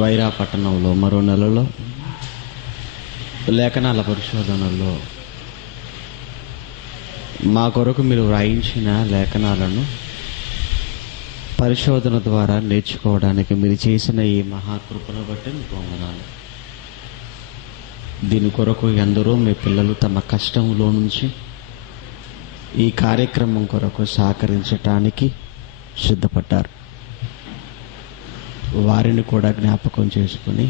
వైరా పట్టణంలో మరో నెలలో లేఖనాల పరిశోధనలో మా కొరకు మీరు వ్రాయించిన లేఖనాలను పరిశోధన ద్వారా నేర్చుకోవడానికి మీరు చేసిన ఈ మహాకృపను బట్టి మీకు వందనాలు. దీని కొరకు ఎందరో మీ పిల్లలు తమ కష్టంలో నుంచి ఈ కార్యక్రమం కొరకు సహకరించటానికి సిద్ధపడ్డారు. వారిని కూడా జ్ఞాపకం చేసుకుని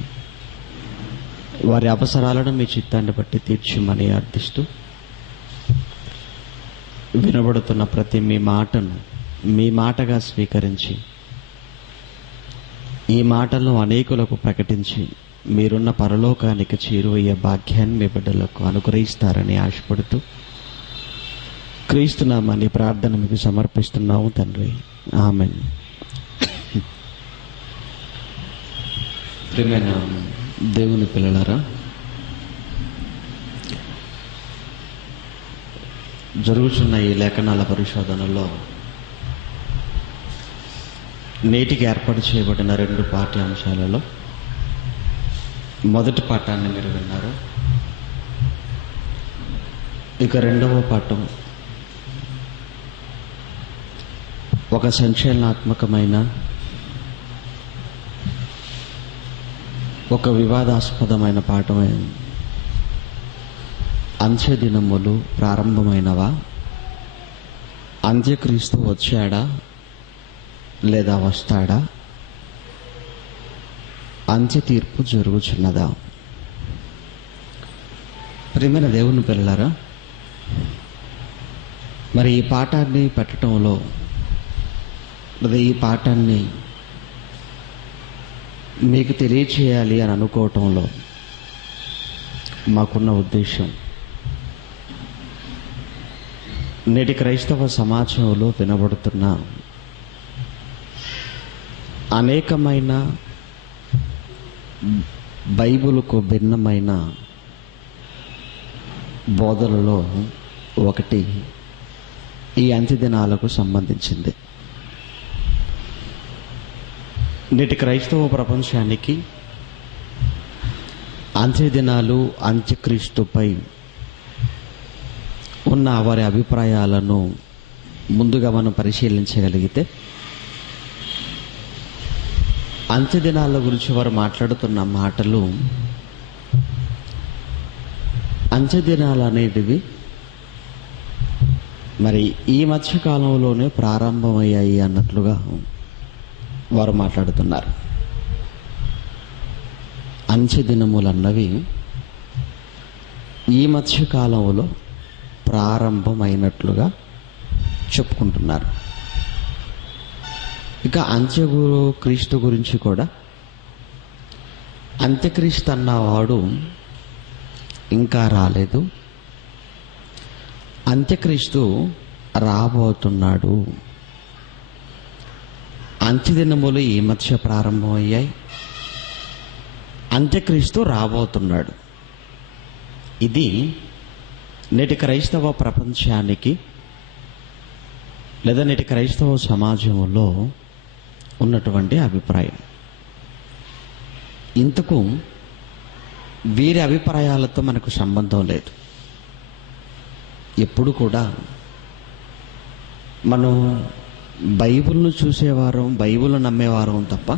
వారి అవసరాలను మీ చిత్తాన్ని బట్టి తీర్చమని అర్థిస్తూ, వినబడుతున్న ప్రతి మీ మాటను మీ మాటగా స్వీకరించి ఈ మాటలను అనేకులకు ప్రకటించి మీరున్న పరలోకానికి చేరువయ్యే భాగ్యాన్ని మీ బిడ్డలకు అనుగ్రహిస్తారని ఆశపడుతూ క్రీస్తునామని ప్రార్థన మీకు సమర్పిస్తున్నాము తండ్రి, ఆమేన్. ప్రియమైన దేవుని పిల్లలారా, జరుగుతున్న ఈ లేఖనాల పరిశోధనలో నేటికి ఏర్పాటు చేయబడిన 2 పాఠ్యాంశాలలో మొదటి పాఠాన్ని మీరు విన్నారు. ఇక రెండవ పాఠం ఒక సంచలనాత్మకమైన, ఒక వివాదాస్పదమైన పాఠమే. అంత్య దినములు ప్రారంభమైనవా? అంత్యక్రీస్తు వచ్చాడా లేదా వస్తాడా? అంత్య తీర్పు జరుగుచున్నదా? ప్రియమైన దేవుని పిల్లలారా, మరి ఈ పాఠాన్ని పెట్టడంలో లేదా ఈ పాఠాన్ని మీకు తెలియచేయాలి అని అనుకోవటంలో మాకున్న ఉద్దేశం, నేటి క్రైస్తవ సమాజంలో వినబడుతున్న అనేకమైన బైబిలుకు భిన్నమైన బోధనలో ఒకటి ఈ అంత్యదినాలకు సంబంధించింది. నేటి క్రైస్తవ ప్రపంచానికి అంత్యదినాలు, అంత్యక్రీస్తుపై ఉన్న వారి అభిప్రాయాలను ముందుగా మనం పరిశీలించగలిగితే, అంత్యదినాల గురించి వారు మాట్లాడుతున్న మాటలు, అంత్యదినాలు అనేటివి మరి ఈ మధ్యకాలంలోనే ప్రారంభమయ్యాయి అన్నట్లుగా వారు మాట్లాడుతున్నారు. అంత్యదినములు అన్నవి ఈ మధ్యకాలంలో ప్రారంభమైనట్లుగా చెప్పుకుంటున్నారు. ఇక క్రీస్తు గురించి కూడా, అంత్యక్రీస్తు అన్నవాడు ఇంకా రాలేదు, అంత్యక్రీస్తు రాబోతున్నాడు, అంత్యదినములు ఈ మధ్య ప్రారంభమయ్యాయి, అంత్యక్రీస్తు రాబోతున్నాడు. ఇది నేటి క్రైస్తవ ప్రపంచానికి లేదా నేటి క్రైస్తవ సమాజంలో ఉన్నటువంటి అభిప్రాయం. ఇంతకు వీరి అభిప్రాయాలతో మనకు సంబంధం లేదు. ఎప్పుడు కూడా మనం బైబిల్ను చూసేవారం, బైబిల్ నమ్మేవారం తప్ప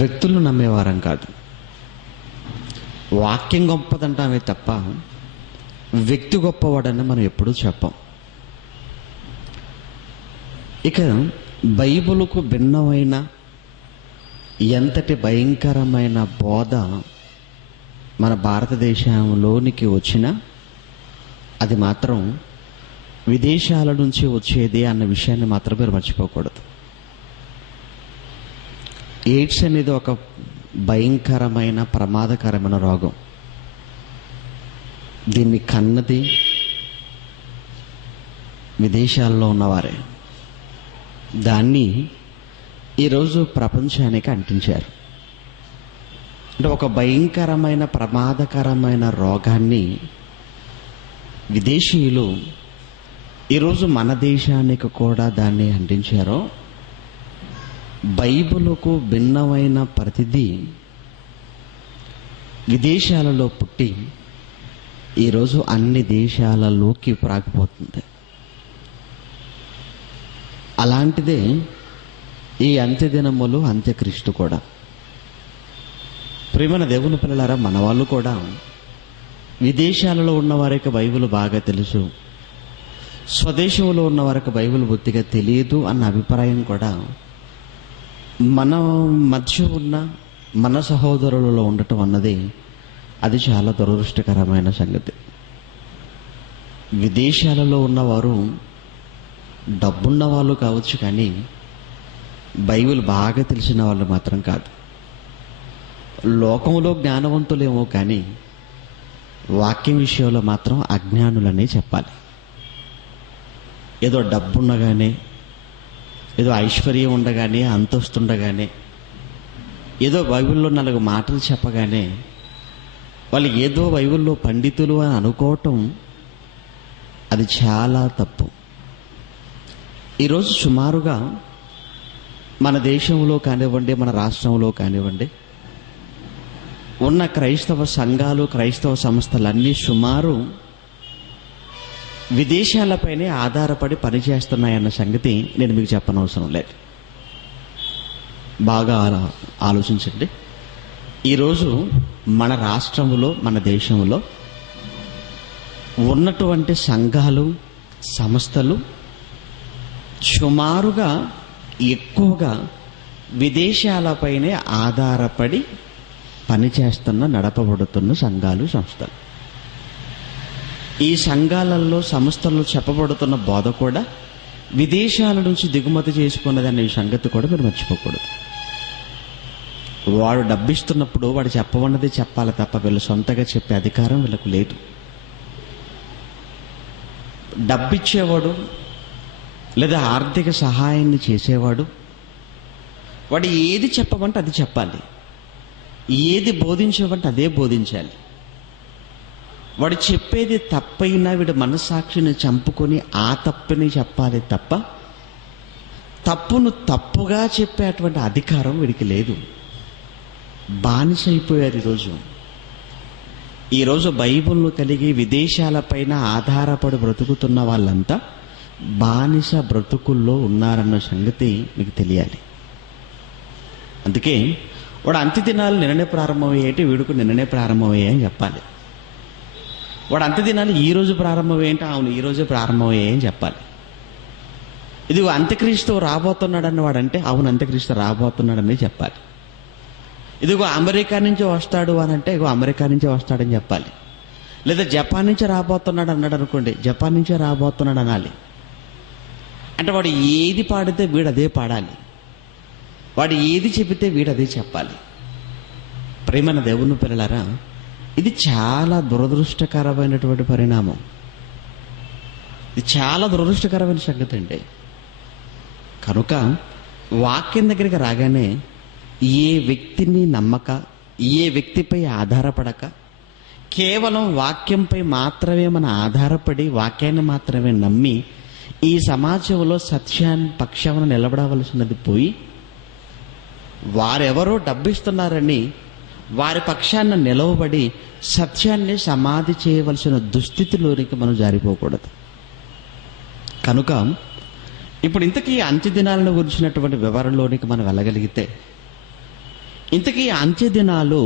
వ్యక్తులను నమ్మేవారం కాదు. వాక్యం గొప్పదంటామే తప్ప వ్యక్తి గొప్పవాడని మనం ఎప్పుడూ చెప్పం. ఇక బైబిలుకు భిన్నమైన ఎంతటి భయంకరమైన బోధ మన భారతదేశంలోనికి వచ్చినా అది మాత్రం విదేశాల నుంచి వచ్చేది అన్న విషయాన్ని మాత్రం మీరు మర్చిపోకూడదు. ఎయిడ్స్ అనేది ఒక భయంకరమైన, ప్రమాదకరమైన రోగం. దీన్ని కన్నది విదేశాల్లో ఉన్నవారే. దాన్ని ఈరోజు ప్రపంచానికి అంటించారు. అంటే ఒక భయంకరమైన, ప్రమాదకరమైన రోగాన్ని విదేశీయులు ఈరోజు మన దేశానికి కూడా దాన్ని అంటించారో బైబిలుకు భిన్నమైన ప్రతిదీ విదేశాలలో పుట్టి ఈరోజు అన్ని దేశాలలోకి ప్రాకిపోతుంది. అలాంటిదే ఈ అంత్యదినములు, అంత్యక్రీస్తు కూడా. ప్రియమైన దేవుని పిల్లలారా, మన వాళ్ళు కూడా విదేశాలలో ఉన్న వారికి బైబిల్ బాగా తెలుసు, స్వదేశంలో ఉన్న వారికి బైబిల్ బొత్తిగా తెలియదు అన్న అభిప్రాయం కూడా మన మధ్య ఉన్న మన సహోదరులలో ఉండటం అన్నది అది చాలా దురదృష్టకరమైన సంగతి. విదేశాలలో ఉన్నవారు డబ్బున్న వాళ్ళు కావచ్చు, కానీ బైబిల్ బాగా తెలిసిన వాళ్ళు మాత్రం కాదు. లోకంలో జ్ఞానవంతులేమో కానీ వాక్యం విషయంలో మాత్రం అజ్ఞానులనే చెప్పాలి. ఏదో డబ్బుండగానే, ఏదో ఐశ్వర్యం ఉండగానే, అంతస్తుండగానే, ఏదో బైబిల్లో 4 మాటలు చెప్పగానే వాళ్ళు ఏదో బైబిల్లో పండితులు అని అనుకోవటం అది చాలా తప్పు. ఈరోజు సుమారుగా మన దేశంలో కానివ్వండి, మన రాష్ట్రంలో కానివ్వండి, ఉన్న క్రైస్తవ సంఘాలు, క్రైస్తవ సంస్థలన్నీ సుమారు విదేశాలపైనే ఆధారపడి పనిచేస్తున్నాయన్న సంగతి నేను మీకు చెప్పనవసరం లేదు. బాగా ఆలోచించండి. ఈరోజు మన రాష్ట్రంలో, మన దేశంలో ఉన్నటువంటి సంఘాలు, సంస్థలు సుమారుగా ఎక్కువగా విదేశాలపైనే ఆధారపడి పనిచేస్తున్న, నడపబడుతున్న సంఘాలు, సంస్థలు. ఈ సంఘాలలో, సంస్థల్లో చెప్పబడుతున్న బోధ కూడా విదేశాల నుంచి దిగుమతి చేసుకున్నదనే సంగతి కూడా మీరు మర్చిపోకూడదు. వాడు డబ్బిస్తున్నప్పుడు వాడు చెప్పమన్నది చెప్పాలి తప్ప వీళ్ళు సొంతగా చెప్పే అధికారం వీళ్ళకు లేదు. డబ్బిచ్చేవాడు లేదా ఆర్థిక సహాయాన్ని చేసేవాడు వాడు ఏది చెప్పమంటే అది చెప్పాలి, ఏది బోధించమంటే అదే బోధించాలి. వాడు చెప్పేది తప్పైనా వీడు మనస్సాక్షిని చంపుకొని ఆ తప్పుని చెప్పాలి తప్ప తప్పును తప్పుగా చెప్పేటువంటి అధికారం వీడికి లేదు. బానిస అయిపోయారు ఈరోజు బైబిల్ను కలిగి విదేశాలపైన ఆధారపడి బ్రతుకుతున్న వాళ్ళంతా బానిస బ్రతుకుల్లో ఉన్నారన్న సంగతి మీకు తెలియాలి. అందుకే వాడు అంత్యదినాలు నిన్ననే ప్రారంభమయ్యేటి, వీడుకు నిన్ననే ప్రారంభమయ్యాయని చెప్పాలి. వాడు అంత్యదినాలు ఈరోజు ప్రారంభమయ్యేంటి, అవును ఈరోజే ప్రారంభమయ్యాయని చెప్పాలి. ఇదిగో అంత్యక్రీస్తు రాబోతున్నాడని వాడంటే అవును అంత్యక్రీస్తు రాబోతున్నాడని చెప్పాలి. ఇదిగో అమెరికా నుంచి వస్తాడు అని అంటే ఇగో అమెరికా నుంచే వస్తాడని చెప్పాలి. లేదా జపాన్ నుంచి రాబోతున్నాడు అన్నాడు అనుకోండి, జపాన్ నుంచే రాబోతున్నాడు అనాలి. అంటే వాడు ఏది పాడితే వీడు అదే పాడాలి, వాడు ఏది చెబితే వీడు అదే చెప్పాలి. ప్రేమైన దేవుని పిల్లలారా, ఇది చాలా దురదృష్టకరమైనటువంటి పరిణామం. ఇది చాలా దురదృష్టకరమైన సంగతి అండి. కనుక వాక్యం దగ్గరికి రాగానే ఏ వ్యక్తిని నమ్మక, ఏ వ్యక్తిపై ఆధారపడక, కేవలం వాక్యంపై మాత్రమే మన ఆధారపడి వాక్యాన్ని మాత్రమే నమ్మి ఈ సమాజంలో సత్యాన్ని పక్షాన నిలబడవలసినది పోయి వారెవరో డబ్బిస్తున్నారని వారి పక్షాన నిలవబడి సత్యాన్ని సమాధి చేయవలసిన దుస్థితిలోనికి మనం జారిపోకూడదు. కనుక ఇప్పుడు ఇంతకీ అంత్యదినాలను గురించినటువంటి వివరంలోనికి మనం వెళ్ళగలిగితే, ఇంతకీ అంత్యదినాలు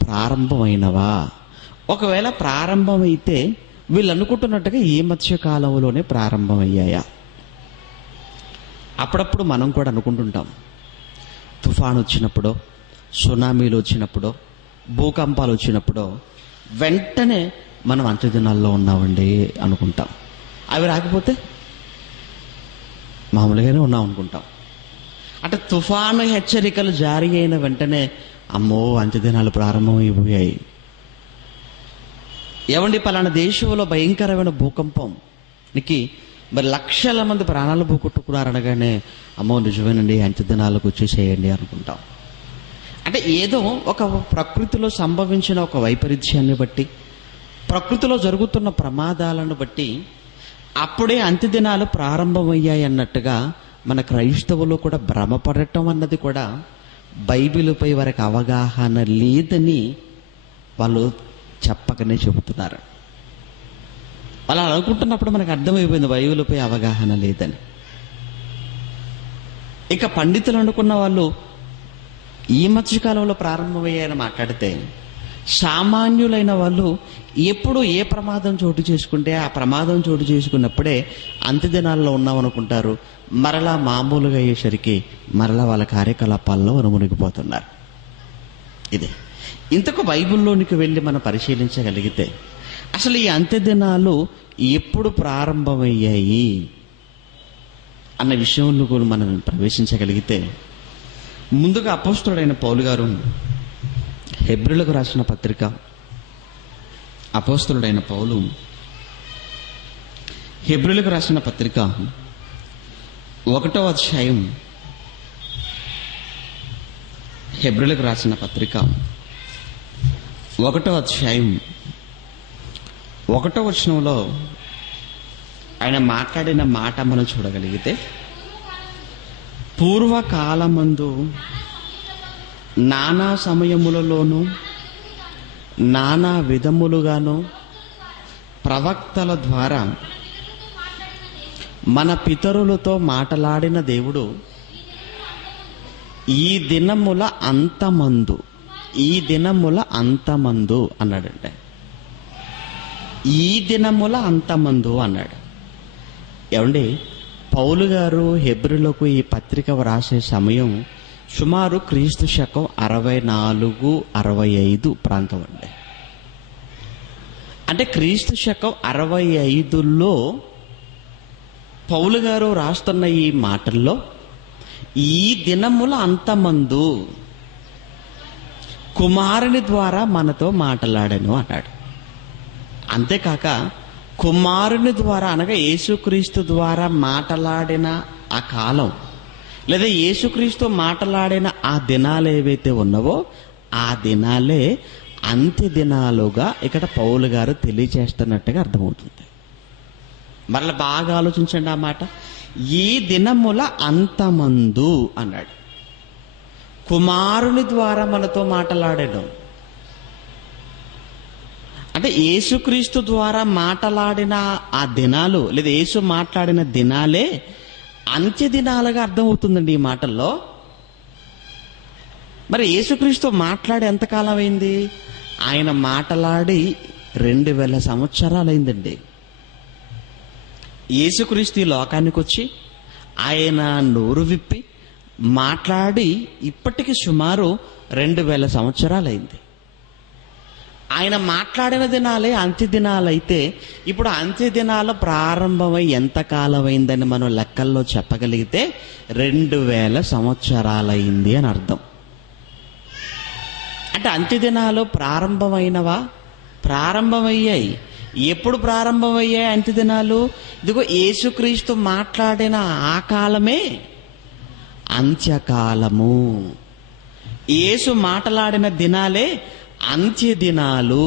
ప్రారంభమైనవా? ఒకవేళ ప్రారంభమైతే వీళ్ళు అనుకుంటున్నట్టుగా ఈ మధ్యకాలంలోనే ప్రారంభమయ్యాయా? అప్పుడప్పుడు మనం కూడా అనుకుంటుంటాం, తుఫాను వచ్చినప్పుడో, సునామీలు వచ్చినప్పుడో, భూకంపాలు వచ్చినప్పుడో వెంటనే మనం అంత్యదినాల్లో ఉన్నామండి అనుకుంటాం. అవి రాకపోతే మామూలుగానే ఉన్నాం అనుకుంటాం. అంటే తుఫాను హెచ్చరికలు జారీ అయిన వెంటనే అమ్మో అంత్యదినాలు ప్రారంభమైపోయాయి. ఏమండి పలానా దేశంలో భయంకరమైన భూకంపంకి మరి లక్షల మంది ప్రాణాలు పోగొట్టుకున్నారనగానే అమ్మో నిజమేనండి అంత్యదినాలకు వచ్చేసేయండి అనుకుంటాం. అంటే ఏదో ఒక ప్రకృతిలో సంభవించిన ఒక వైపరీత్యాన్ని బట్టి, ప్రకృతిలో జరుగుతున్న ప్రమాదాలను బట్టి అప్పుడే అంత్యదినాలు ప్రారంభమయ్యాయి అన్నట్టుగా మన క్రైస్తవులు కూడా భ్రమపడటం అన్నది కూడా బైబిలుపై వారికి అవగాహన లేదని వాళ్ళు చెప్పకనే చెబుతున్నారు. వాళ్ళు అనుకుంటున్నప్పుడు మనకు అర్థమైపోయింది బైబిలుపై అవగాహన లేదని. ఇక పండితులు అనుకున్న వాళ్ళు ఈ మధ్యకాలంలో ప్రారంభమయ్యాయని మాట్లాడితే, సామాన్యులైన వాళ్ళు ఎప్పుడు ఏ ప్రమాదం చోటు చేసుకుంటే ఆ ప్రమాదం చోటు చేసుకున్నప్పుడే అంత్యదినాల్లో ఉన్నామనుకుంటారు. మరలా మామూలుగా అయ్యేసరికి మరలా వాళ్ళ కార్యకలాపాల్లో మునిగిపోతున్నారు. ఇదే ఇంతకు బైబిల్లోనికి వెళ్ళి మనం పరిశీలించగలిగితే అసలు ఈ అంత్యదినాలు ఎప్పుడు ప్రారంభమయ్యాయి అన్న విషయంలో కూడా మనం ప్రవేశించగలిగితే, ముందుగా అపోస్తలుడైన పౌలు గారు హెబ్రీయులకు రాసిన పత్రిక, అపోస్తలుడైన పౌలు హెబ్రీయులకు రాసిన పత్రిక 1వ అధ్యాయం, హెబ్రీయులకు రాసిన పత్రిక 1వ అధ్యాయం 1వ వచనంలో ఆయన మాట్లాడిన మాట మనం చూడగలిగితే, పూర్వకాలమందు నానా సమయములలోనూ నానా విధములుగాను ప్రవక్తల ద్వారా మన పితరులతో మాట్లాడిన దేవుడు ఈ దినముల అంతమందు అన్నాడంటే, ఈ దినముల అంతమందు అన్నాడు. ఏమండి, పౌలు గారు హెబ్రీయులకు ఈ పత్రిక వ్రాసే సమయం సుమారు క్రీస్తు శకం 64-65 ప్రాంతం అండి. అంటే క్రీస్తు శకం 65లో పౌలు గారు రాస్తున్న ఈ మాటల్లో ఈ దినముల అంతమందు కుమారుని ద్వారా మనతో మాట్లాడాను అన్నాడు. అంతేకాక కుమారుని ద్వారా అనగా యేసుక్రీస్తు ద్వారా మాట్లాడిన ఆ కాలం, లేదా యేసుక్రీస్తు మాట్లాడిన ఆ దినాలు ఏవైతే ఉన్నావో ఆ దినాలే అంత్య దినాలుగా ఇక్కడ పౌలు గారు తెలియచేస్తున్నట్టుగా అర్థమవుతుంది. మరలా బాగా ఆలోచించండి ఆ మాట. ఈ దినముల అంతమందు అన్నాడు. కుమారుని ద్వారా మనతో మాట్లాడాడు అంటే యేసుక్రీస్తు ద్వారా మాట్లాడిన ఆ దినాలు, లేదా యేసు మాట్లాడిన దినాలే అంత్య దినాలుగా అర్థమవుతుందండి ఈ మాటల్లో. మరి యేసుక్రీస్తు మాట్లాడి ఎంతకాలం అయింది? ఆయన మాట్లాడి 2000 సంవత్సరాలైందండి. యేసుక్రీస్తు ఈ లోకానికి వచ్చి ఆయన నోరు విప్పి మాట్లాడి ఇప్పటికి సుమారు 2000 సంవత్సరాలైంది. ఆయన మాట్లాడిన దినాలే అంత్య దినాలైతే ఇప్పుడు అంత్య దినాలు ప్రారంభమై ఎంతకాలం అయిందని మనం లెక్కల్లో చెప్పగలిగితే 2000 సంవత్సరాలైంది అని అర్థం. అంటే అంత్య దినాలు ప్రారంభమైనవా? ప్రారంభమయ్యాయి. ఎప్పుడు ప్రారంభమయ్యాయి అంత్య దినాలు? ఇదిగో యేసుక్రీస్తు మాట్లాడిన ఆ కాలమే అంత్యకాలము. యేసు మాట్లాడిన దినాలే అంత్య దినాలు.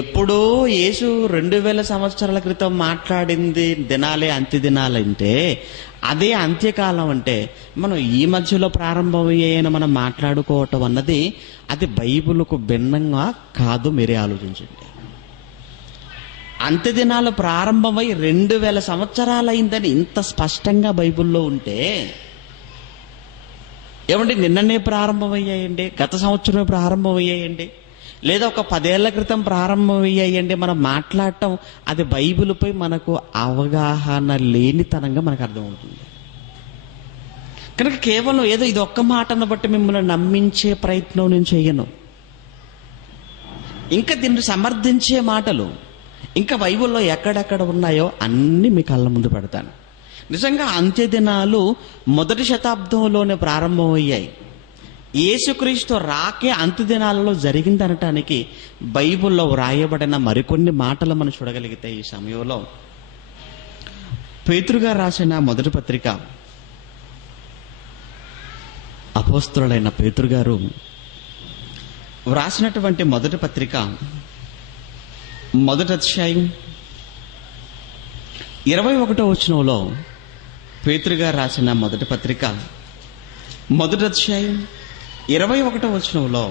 ఎప్పుడో యేసు 2000 సంవత్సరాల క్రితం మాట్లాడింది దినాలే అంత్య దినాలంటే అదే అంత్యకాలం. అంటే మనం ఈ మధ్యలో ప్రారంభమయ్యాయని మనం మాట్లాడుకోవటం అన్నది అది బైబిల్కు భిన్నంగా కాదు. మీరే ఆలోచించండి. అంత్య దినాలు ప్రారంభమై 2000 సంవత్సరాలైందని ఇంత స్పష్టంగా బైబిల్లో ఉంటే, ఏమంటే నిన్ననే ప్రారంభమయ్యాయండి, గత సంవత్సరమే ప్రారంభమయ్యాయండి, లేదా ఒక 10 ఏళ్ల క్రితం ప్రారంభమయ్యాయండి మనం మాట్లాడటం, అది బైబిల్పై మనకు అవగాహన లేనితనంగా మనకు అర్థమవుతుంది. కనుక కేవలం ఏదో ఇది ఒక్క మాటను బట్టి మిమ్మల్ని నమ్మించే ప్రయత్నం నేను చేయను. ఇంకా దీన్ని సమర్థించే మాటలు ఇంకా బైబిల్లో ఎక్కడెక్కడ ఉన్నాయో అన్నీ మీ కళ్ళ ముందు పెడతాను. నిజంగా అంత్య దినాలు 1వ శతాబ్దంలోనే ప్రారంభమయ్యాయి. యేసుక్రీస్తు రాకే అంత్య దినాలలో జరిగిందనటానికి బైబిల్లో వ్రాయబడిన మరికొన్ని మాటలు మనం చూడగలిగితే ఈ సమయంలో పేతురు గారు రాసిన మొదటి పత్రిక, అపోస్తలుడైన పేతురు గారు వ్రాసినటువంటి మొదటి పత్రిక 1వ అధ్యాయం 21వ వచనంలో పేతురు గారు రాసిన మొదటి పత్రిక మొదటి అధ్యాయం 21వ వచనంలో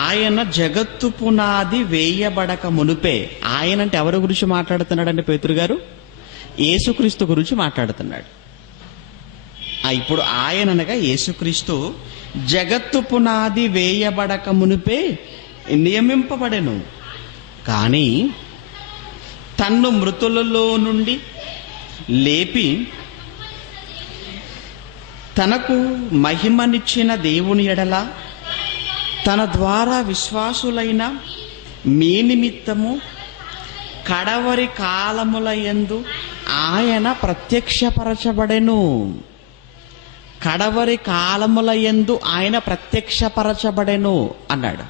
ఆయన జగత్తు పునాది వేయబడక మునుపే, ఆయన అంటే ఎవరి గురించి మాట్లాడుతున్నాడంటే పేతురు గారు యేసుక్రీస్తు గురించి మాట్లాడుతున్నాడు. ఇప్పుడు ఆయన అనగా యేసుక్రీస్తు జగత్తు పునాది వేయబడక మునుపే నియమింపబడెను, కానీ తన్ను మృతులలో నుండి లేపి తనకు మహిమనిచ్చిన దేవుని ఎడల తన ద్వారా విశ్వాసులైన మీ నిమిత్తము కడవరి కాలములయందు ఆయన ప్రత్యక్షపరచబడెను. కడవరి కాలములయందు ఆయన ప్రత్యక్షపరచబడెను అన్నాడు.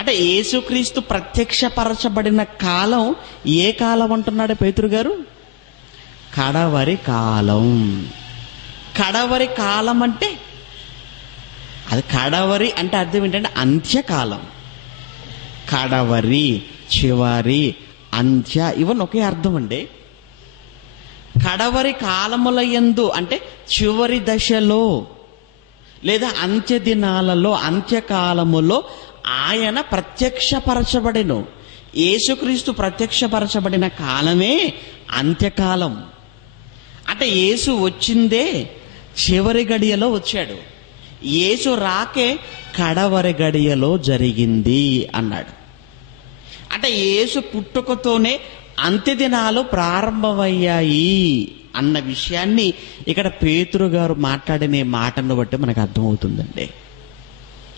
అంటే యేసుక్రీస్తు ప్రత్యక్షపరచబడిన కాలం ఏ కాలం అంటున్నాడు పేతురు గారు? కడవరి కాలం. కడవరి కాలం అంటే అది కడవరి అంటే అర్థం ఏంటంటే అంత్యకాలం. కడవరి, చివరి, అంత్య ఇవన్నీ ఒకే అర్థం అండి. కడవరి కాలములయందు అంటే చివరి దశలో లేదా అంత్య దినాలలో, అంత్యకాలములో ఆయన ప్రత్యక్షపరచబడెను. యేసుక్రీస్తు ప్రత్యక్షపరచబడిన కాలమే అంత్యకాలం. అంటే యేసు వచ్చిందే చివరి గడియలో వచ్చాడు. యేసు రాకే కడవరి గడియలో జరిగింది అన్నాడు. అంటే యేసు పుట్టుకతోనే అంత్యదినాలు ప్రారంభమయ్యాయి అన్న విషయాన్ని ఇక్కడ పేతురు గారు మాట్లాడిన మాటను బట్టి మనకు అర్థమవుతుందండి.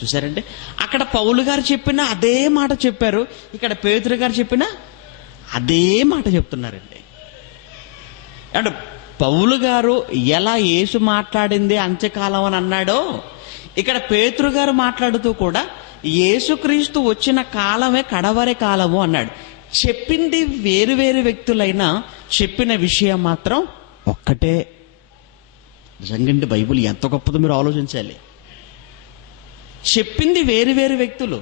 చూసారంటే అక్కడ పౌలు గారు చెప్పిన అదే మాట చెప్పారు, ఇక్కడ పేతురు గారు చెప్పిన అదే మాట చెప్తున్నారండి. అంటే పౌలు గారు ఎలా యేసు మాట్లాడింది అంత్యకాలం అని అన్నాడో, ఇక్కడ పేతురు గారు మాట్లాడుతూ కూడా యేసుక్రీస్తు వచ్చిన కాలమే కడవరి కాలము అన్నాడు. చెప్పింది వేరు వేరు వ్యక్తులైనా చెప్పిన విషయం మాత్రం ఒక్కటే. నిజంగా బైబిల్ ఎంత గొప్పదో మీరు ఆలోచించాలి. చెప్పింది వేరు వేరు వ్యక్తులు,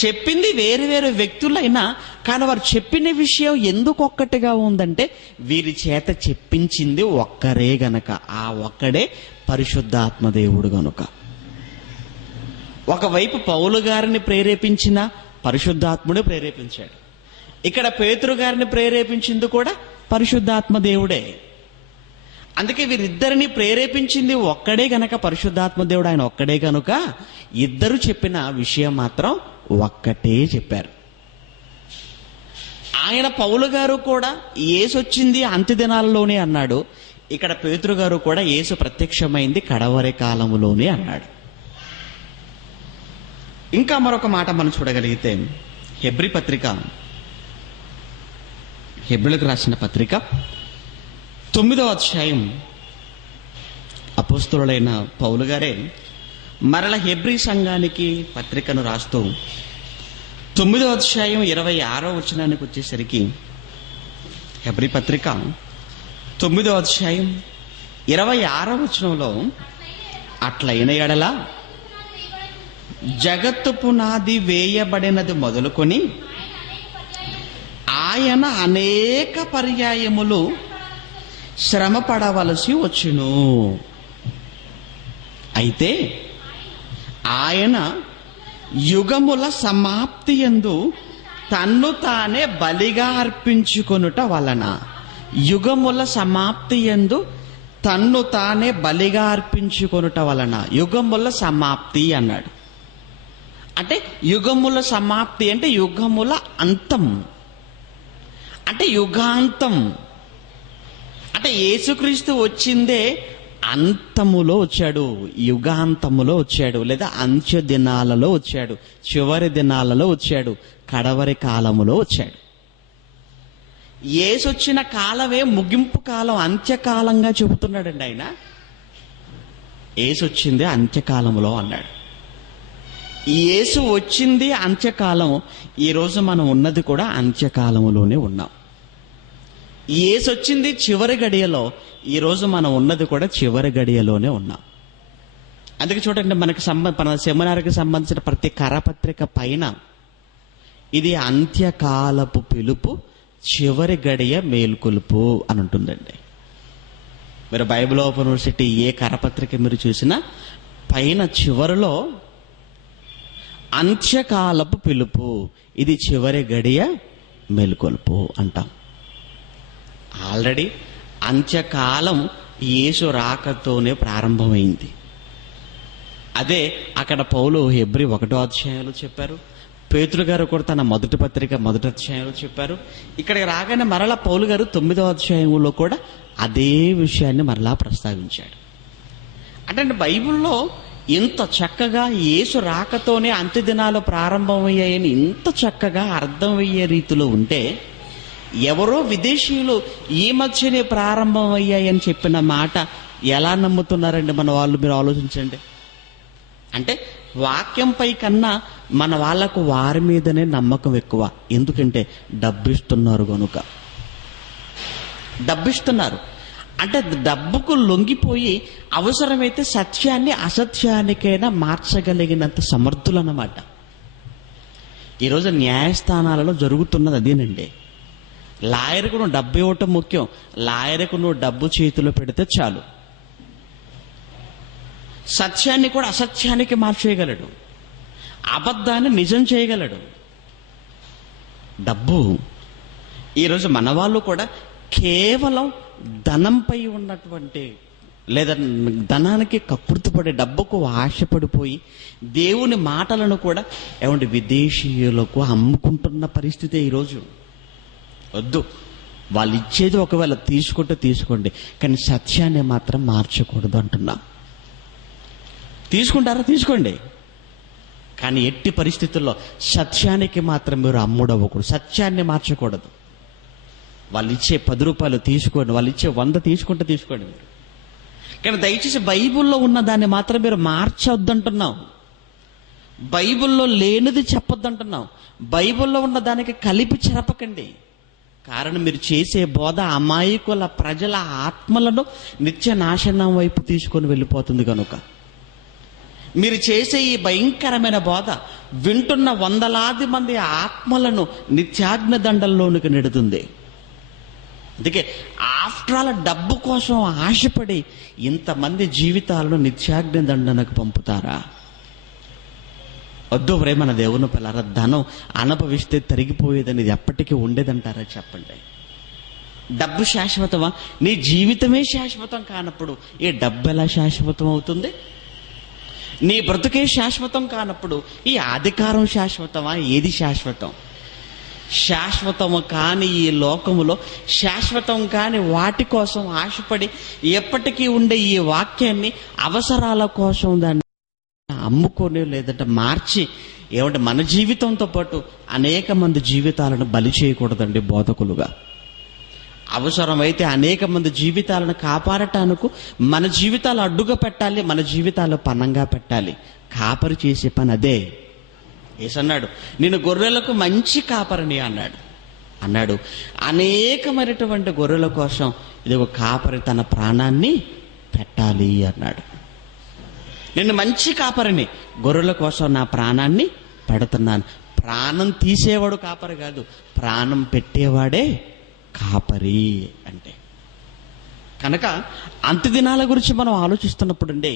చెప్పింది వేరు వేరు వ్యక్తులైనా కానీ వారు చెప్పిన విషయం ఎందుకు ఒక్కటిగా ఉందంటే వీరి చేత చెప్పించింది ఒక్కరే గనక, ఆ ఒక్కడే పరిశుద్ధాత్మ దేవుడు గనుక. ఒకవైపు పౌలు గారిని ప్రేరేపించిన పరిశుద్ధాత్ముడే ప్రేరేపించాడు, ఇక్కడ పేతురు గారిని ప్రేరేపించింది కూడా పరిశుద్ధాత్మ దేవుడే. అందుకే వీరిద్దరిని ప్రేరేపించింది ఒక్కడే గనక, పరిశుద్ధాత్మ దేవుడు ఆయన ఒక్కడే గనుక ఇద్దరు చెప్పిన విషయం మాత్రం ఒక్కటే చెప్పారు. ఆయన పౌలు గారు కూడా యేసు వచ్చింది అంత్య దినాలలోనే అన్నాడు, ఇక్కడ పేతురు గారు కూడా యేసు ప్రత్యక్షమైంది కడవరి కాలములోనే అన్నాడు. ఇంకా మరొక మాట మనం చూడగలిగితే హెబ్రీ పత్రిక, హెబ్రీలకు రాసిన పత్రిక 9వ అధ్యాయం అపోస్తలుడైన పౌలు గారే మరల హెబ్రీ సంఘానికి పత్రికను రాస్తూ 9వ అధ్యాయం 26వ వచనానికి వచ్చేసరికి, హెబ్రీ పత్రిక 9వ అధ్యాయం 26వ వచనంలో, అట్లైన ఎడల జగత్తు పునాది వేయబడినది మొదలుకొని ఆయన అనేక పర్యాయములు శ్రమ పడవలసి వచ్చును. అయితే ఆయన యుగముల సమాప్తి యందు తన్ను తానే బలిగా అర్పించుకొనుట వలన, యుగముల సమాప్తి యందు తన్ను తానే బలిగా అర్పించుకొనుట వలన, యుగముల సమాప్తి అన్నాడు. అంటే యుగముల సమాప్తి అంటే యుగముల అంతం, అంటే యుగాంతం. అంటే యేసుక్రీస్తు వచ్చిందే అంతములో వచ్చాడు, యుగాంతములో వచ్చాడు, లేదా అంత్య దినాలలో వచ్చాడు, చివరి దినాలలో వచ్చాడు, కడవరి కాలములో వచ్చాడు. యేసు వచ్చిన కాలమే ముగింపు కాలం, అంత్యకాలంగా చెబుతున్నాడండి ఆయన. యేసు వచ్చిందే అంత్యకాలములో అన్నాడు. యేసు వచ్చింది అంత్యకాలం, ఈరోజు మనం ఉన్నది కూడా అంత్యకాలములోనే ఉన్నాం. యేసు వచ్చింది చివరి గడియలో, ఈరోజు మనం ఉన్నది కూడా చివరి గడియలోనే ఉన్నాం. అందుకే చూడండి, మన సెమినార్కి సంబంధించిన ప్రతి కరపత్రిక పైన ఇది అంత్యకాలపు పిలుపు, చివరి గడియ మేల్కొలుపు అని ఉంటుందండి. మీరు బైబిల్ ఓపెన్ యూనివర్సిటీ ఏ కరపత్రిక మీరు చూసినా పైన చివరిలో అంత్యకాలపు పిలుపు, ఇది చివరి గడియ మేల్కొలుపు అంటాం. ఆల్రెడీ అంత్యకాలం యేసు రాకతోనే ప్రారంభమైంది. అదే అక్కడ పౌలు హెబ్రీ 1వ అధ్యాయంలో చెప్పారు, పేతురు గారు కూడా తన మొదటి పత్రిక 1వ అధ్యాయంలో చెప్పారు. ఇక్కడికి రాగానే మరలా పౌలు గారు 9వ అధ్యాయంలో కూడా అదే విషయాన్ని మరలా ప్రస్తావించాడు. అంటే బైబిల్లో ఇంత చక్కగా యేసు రాకతోనే అంత్యదినాలు ప్రారంభమయ్యాయని ఇంత చక్కగా అర్థమయ్యే రీతిలో ఉంటే, ఎవరో విదేశీయులు ఈ మధ్యనే ప్రారంభమయ్యాయని చెప్పిన మాట ఎలా నమ్ముతున్నారండి మన వాళ్ళు? మీరు ఆలోచించండి. అంటే వాక్యంపై కన్నా మన వాళ్లకు వారి మీదనే నమ్మకం ఎక్కువ. ఎందుకంటే డబ్బిస్తున్నారు కనుక. డబ్బిస్తున్నారు అంటే డబ్బుకు లొంగిపోయి అవసరమైతే సత్యాన్ని అసత్యానికైనా మార్చగలిగినంత సమర్థులన్నమాట. ఈరోజు న్యాయస్థానాలలో జరుగుతున్నది అదేనండి. లాయర్కు నువ్వు డబ్బు ఇవ్వటం ముఖ్యం. లాయర్కు నువ్వు డబ్బు చేతిలో పెడితే చాలు. సత్యాన్ని కూడా అసత్యానికి మార్చేయగలడు, అబద్ధాన్ని నిజం చేయగలడు. డబ్బు ఈరోజు మన వాళ్ళు కూడా కేవలం ధనంపై ఉన్నటువంటి లేదా ధనానికి కక్కుర్తిపడే, డబ్బుకు ఆశపడిపోయి దేవుని మాటలను కూడా ఏమంటే విదేశీయులకు అమ్ముకుంటున్న పరిస్థితి ఈరోజు. వద్దు, వాళ్ళు ఇచ్చేది ఒకవేళ తీసుకుంటే తీసుకోండి, కానీ సత్యాన్ని మాత్రం మార్చకూడదు అంటున్నా. తీసుకుంటారా తీసుకోండి, కానీ ఎట్టి పరిస్థితుల్లో సత్యానికి మాత్రం మీరు అమ్ముడవ్వకూడదు, సత్యాన్ని మార్చకూడదు. వాళ్ళు ఇచ్చే 10 రూపాయలు తీసుకోండి, వాళ్ళు ఇచ్చే 100 తీసుకుంటే తీసుకోండి మీరు, కానీ దయచేసి బైబిల్లో ఉన్న దాన్ని మాత్రం మీరు మార్చొద్దంటున్నాం. బైబిల్లో లేనిది చెప్పొద్దంటున్నాం. బైబిల్లో ఉన్న దానికి కలిపి చెరపకండి. కారణం, మీరు చేసే బోధ అమాయకుల ప్రజల ఆత్మలను నిత్య నాశనం వైపు తీసుకొని వెళ్ళిపోతుంది కనుక. మీరు చేసే ఈ భయంకరమైన బోధ వింటున్న వందలాది మంది ఆత్మలను నిత్యాగ్ని దండల్లోనికి నెడుతుంది. అందుకే ఆఫ్టర్ ఆల్ డబ్బు కోసం ఆశపడి ఇంతమంది జీవితాలను నిత్యాగ్ని దండనకు పంపుతారా? వద్దు ప్రేమ దేవుని పిల్లరా. ధనం అనుభవిస్తే తరిగిపోయేదని ఎప్పటికీ ఉండేదంటారా? చెప్పండి. డబ్బు శాశ్వతమా? నీ జీవితమే శాశ్వతం కానప్పుడు ఈ డబ్బు ఎలా శాశ్వతం అవుతుంది? నీ బ్రతుకే శాశ్వతం కానప్పుడు ఈ అధికారం శాశ్వతమా? ఏది శాశ్వతం? శాశ్వతము కాని ఈ లోకములో శాశ్వతం కాని వాటి కోసం ఆశపడి ఎప్పటికీ ఉండే ఈ వాక్యాన్ని అవసరాల కోసం దాన్ని అమ్ముకొని లేదంటే మార్చి ఏమంటే మన జీవితంతో పాటు అనేక మంది జీవితాలను బలి చేయకూడదండి బోధకులుగా. అవసరమైతే అనేక మంది జీవితాలను కాపాడటానికి మన జీవితాలు అడ్డుగా పెట్టాలి, మన జీవితాలు పనంగా పెట్టాలి. కాపరి చేసే పని అదే. యేసన్నాడు, నేను గొర్రెలకు మంచి కాపరిని అన్నాడు. అనేకమైనటువంటి గొర్రెల కోసం ఇది ఒక కాపరి తన ప్రాణాన్ని పెట్టాలి అన్నాడు. నేను మంచి కాపరిని, గొర్రెల కోసం నా ప్రాణాన్ని పెడుతున్నాను. ప్రాణం తీసేవాడు కాపరి కాదు, ప్రాణం పెట్టేవాడే కాపరి అంటే. కనుక అంత్యదినాల గురించి మనం ఆలోచిస్తున్నప్పుడు అండి,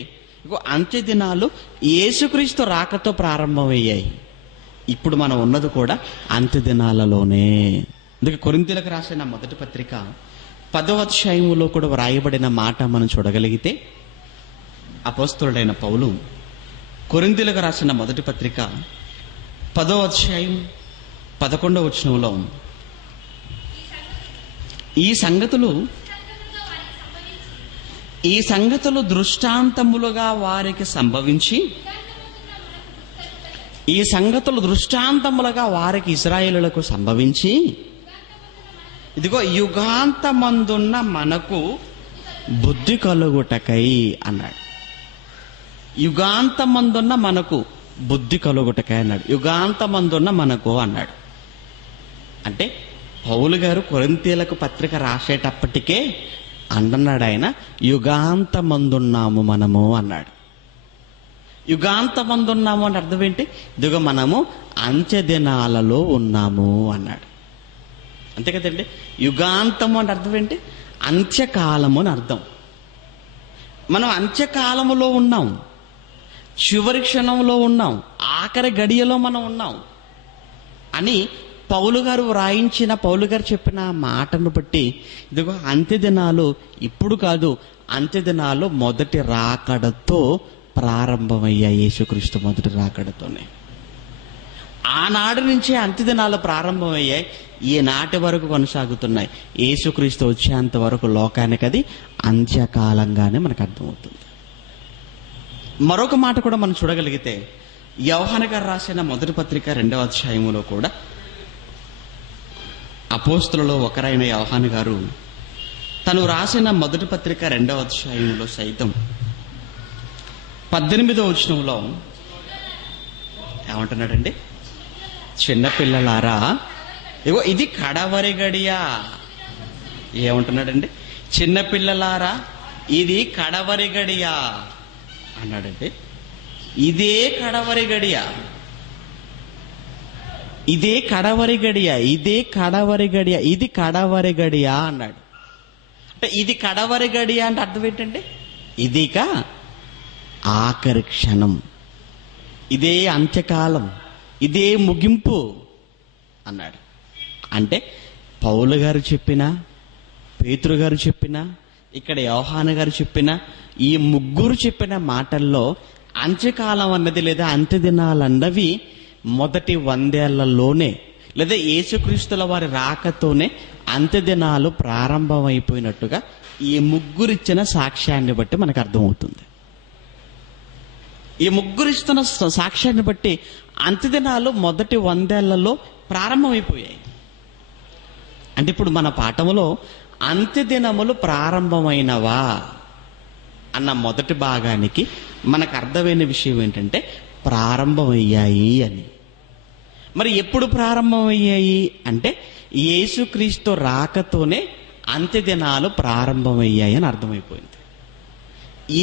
అంత్యదినాలు యేసుక్రీస్తు రాకతో ప్రారంభమయ్యాయి. ఇప్పుడు మనం ఉన్నది కూడా అంత్యదినాలలోనే. అందుకే కొరింథీయులకు రాసిన మొదటి పత్రిక 10వ అధ్యాయంలో కూడా వ్రాయబడిన మాట మనం చూడగలిగితే, అపోస్తలుడైన పౌలు కొరింథీయులకు రాసిన మొదటి పత్రిక 10వ అధ్యాయం 11వ వచనంలో ఈ సంగతులు దృష్టాంతములుగా వారికి సంభవించి, ఈ సంగతులు దృష్టాంతములుగా వారికి ఇశ్రాయేలులకు సంభవించి, ఇదిగో యుగాంతమందున్న మనకు బుద్ధి కలుగుటకై అన్నాడు. యుగాంతమందున్న మనకు బుద్ధి కలుగుటకై అన్నాడు. యుగాంతమందున్న మనకు అన్నాడు. అంటే పౌలు గారు కొరింథీయులకు పత్రిక రాసేటప్పటికే అంటున్నాడు ఆయన, యుగాంతమందున్నాము మనము అన్నాడు. యుగాంతమందున్నాము అంటే అర్థం ఏంటి? ఇదిగో మనము అంత్య దినాలలో ఉన్నాము అన్నాడు. అంతే కదండి. యుగాంతము అంటే అర్థం ఏంటి? అంత్యకాలము అని అర్థం. మనం అంత్యకాలములో ఉన్నాం, చివరి క్షణంలో ఉన్నాం, ఆఖరి గడియలో మనం ఉన్నాం అని పౌలు గారు వ్రాయించిన, పౌలు గారు చెప్పిన మాటను బట్టి ఇదిగో అంత్య దినాలు ఇప్పుడు కాదు, అంత్య దినాలు మొదటి రాకడతో ప్రారంభమయ్యాయి. యేసుక్రీస్తు మొదటి రాకడతోనే. ఆనాడు నుంచే అంత్య దినాలు ప్రారంభమయ్యాయి, ఈనాటి వరకు కొనసాగుతున్నాయి. యేసుక్రీస్తు వచ్చేంత వరకు లోకానికి అది అంత్యకాలంగానే మనకు అర్థమవుతుంది. మరొక మాట కూడా మనం చూడగలిగితే, యోహాను గారు రాసిన మొదటి పత్రిక 2వ అధ్యాయములో కూడా అపోస్తులలో ఒకరైన యోహాను గారు తను రాసిన మొదటి పత్రిక 2వ అధ్యాయంలో సైతం 18వ వచనంలో ఏమంటున్నాడండి? చిన్నపిల్లలారా, ఇగో ఇది కడవరి గడియ. ఏమంటున్నాడండి? చిన్నపిల్లలారా, ఇది కడవరి గడియ అన్నాడండి. ఇదే కడవరి గడియ, ఇదే కడవరి గడియ, ఇదే కడవరి గడియ, ఇది కడవరి గడియ అన్నాడు. అంటే ఇది కడవరి గడియ అంటే అర్థం ఏంటంటే, ఇదిక ఆఖరి క్షణం, ఇదే అంత్యకాలం, ఇదే ముగింపు అన్నాడు. అంటే పౌలు గారు చెప్పినా, పేతురు గారు చెప్పినా, ఇక్కడ యోహాను గారు చెప్పినా, ఈ ముగ్గురు చెప్పిన మాటల్లో అంత్యకాలం అన్నది లేదా అంత్య దినాలన్నవి మొదటి 100 ఏళ్లలోనే లేదా యేసుక్రీస్తుల వారి రాకతోనే అంత్య దినాలు ప్రారంభమైపోయినట్టుగా ఈ ముగ్గురిచ్చిన సాక్ష్యాన్ని బట్టి మనకు అర్థమవుతుంది. ఈ ముగ్గురు ఇస్తున్న సాక్ష్యాన్ని బట్టి అంత్య దినాలు మొదటి 100 ఏళ్లలో ప్రారంభమైపోయాయి. అంటే ఇప్పుడు మన పాఠములో అంత్య దినములు ప్రారంభమైనవా అన్న మొదటి భాగానికి మనకు అర్థమైన విషయం ఏంటంటే ప్రారంభమయ్యాయి అని. మరి ఎప్పుడు ప్రారంభమయ్యాయి అంటే యేసుక్రీస్తు రాకతోనే అంత్య దినాలు ప్రారంభమయ్యాయి అని అర్థమైపోయింది.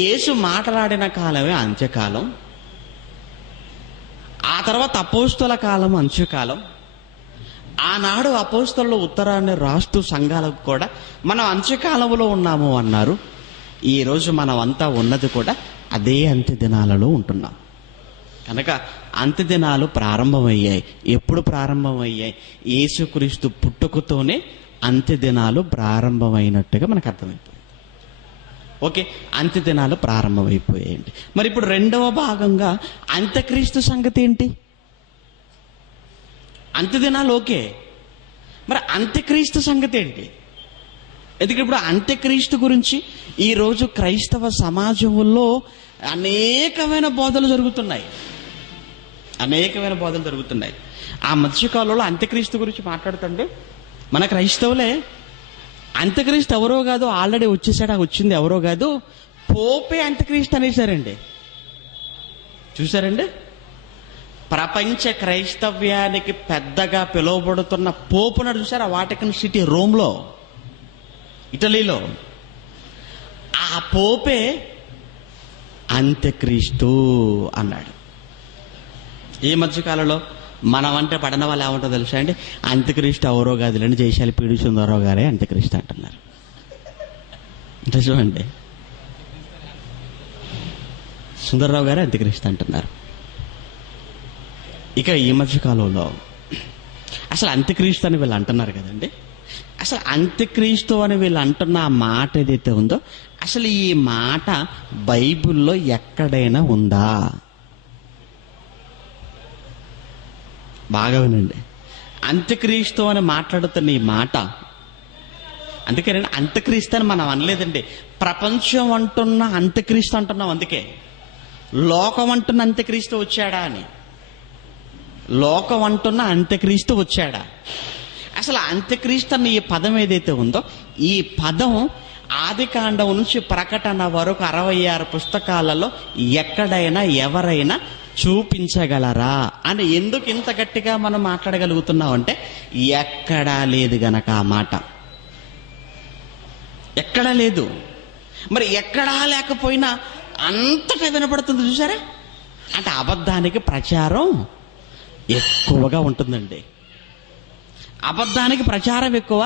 యేసు మాట్లాడిన కాలమే అంత్యకాలం, ఆ తర్వాత అపోస్తల కాలం అంత్యకాలం. ఆనాడు అపోస్తలు ఉత్తరాన్ని రాస్తూ సంఘాలకు కూడా మనం అంత్యకాలంలో ఉన్నాము అన్నారు. ఈరోజు మనం అంతా ఉన్నది కూడా అదే అంత్య దినాలలో ఉంటున్నాం. కనుక అంత్య దినాలు ప్రారంభమయ్యాయి. ఎప్పుడు ప్రారంభమయ్యాయి? యేసుక్రీస్తు పుట్టుకతోనే అంత్య దినాలు ప్రారంభమైనట్టుగా మనకు అర్థమైపోయింది. ఓకే, అంత్య దినాలు ప్రారంభమైపోయాయండి. మరి ఇప్పుడు రెండవ భాగంగా అంత్యక్రీస్తు సంగతి ఏంటి? అంత్య దినాలు ఓకే, మరి అంత్యక్రీస్తు సంగతి ఏంటి? ఎందుకంటే ఇప్పుడు అంత్యక్రీస్తు గురించి ఈరోజు క్రైస్తవ సమాజంలో అనేకమైన బోధలు జరుగుతున్నాయి, అనేకమైన బోధలు జరుగుతున్నాయి. ఆ మధ్యకాలంలో అంత్యక్రీస్తు గురించి మాట్లాడుతుంటే మన క్రైస్తవులే అంత్యక్రీస్తు ఎవరో కాదు, ఆల్రెడీ వచ్చేసాడు, వచ్చింది ఎవరో కాదు, పోపే అంత్యక్రీస్తు అనేసారండి. చూసారండి? ప్రపంచ క్రైస్తవ్యానికి పెద్దగా పిలువబడుతున్న పోపునాడు చూసారా? వాటికన్ సిటీ రోమ్లో, ఇటలీలో. ఆ పోపే అంత్యక్రీస్తు అన్నాడు. ఈ మధ్యకాలంలో మనం అంటే పడిన వాళ్ళు ఏమంటో తెలుసా అండి? అంత్యక్రీస్తు ఎవరో కాదులేండి, జయశాలి పీడి సుందరరావు గారే అంత్యక్రీస్తు అంటున్నారు. చూడండి, సుందరరావు గారే అంత్యక్రీస్తు అంటున్నారు. ఇక ఈ మధ్యకాలంలో అసలు అంత్యక్రీస్తు అని వీళ్ళు అంటున్నారు కదండి. అసలు అంత్యక్రీస్తు అని వీళ్ళు అంటున్న ఆ మాట ఏదైతే ఉందో, అసలు ఈ మాట బైబిల్లో ఎక్కడైనా ఉందా? బాగా వినండి. అంత్యక్రీస్తు అని మాట్లాడుతున్న ఈ మాట, అందుకే అంత్యక్రీస్తు అని మనం అనలేదండి. ప్రపంచం అంటున్న అంత్యక్రీస్తు అంటున్నాం. అందుకే లోకం అంటున్న అంత్యక్రీస్తు వచ్చాడా అని. లోకం అంటున్న అంత్యక్రీస్తు వచ్చాడా? అసలు అంత్యక్రీస్తు అన్న ఈ పదం ఏదైతే ఉందో, ఈ పదం ఆదికాండం నుంచి ప్రకటన వరకు 66 పుస్తకాలలో ఎక్కడైనా ఎవరైనా చూపించగలరా అని ఎందుకు ఇంత గట్టిగా మనం మాట్లాడగలుగుతున్నాం అంటే, ఎక్కడా లేదు గనక ఆ మాట. ఎక్కడా లేదు. మరి ఎక్కడా లేకపోయినా అంతటా వినపడుతుంది. చూసారా? అంటే అబద్ధానికి ప్రచారం ఎక్కువగా ఉంటుందండి. అబద్ధానికి ప్రచారం ఎక్కువ,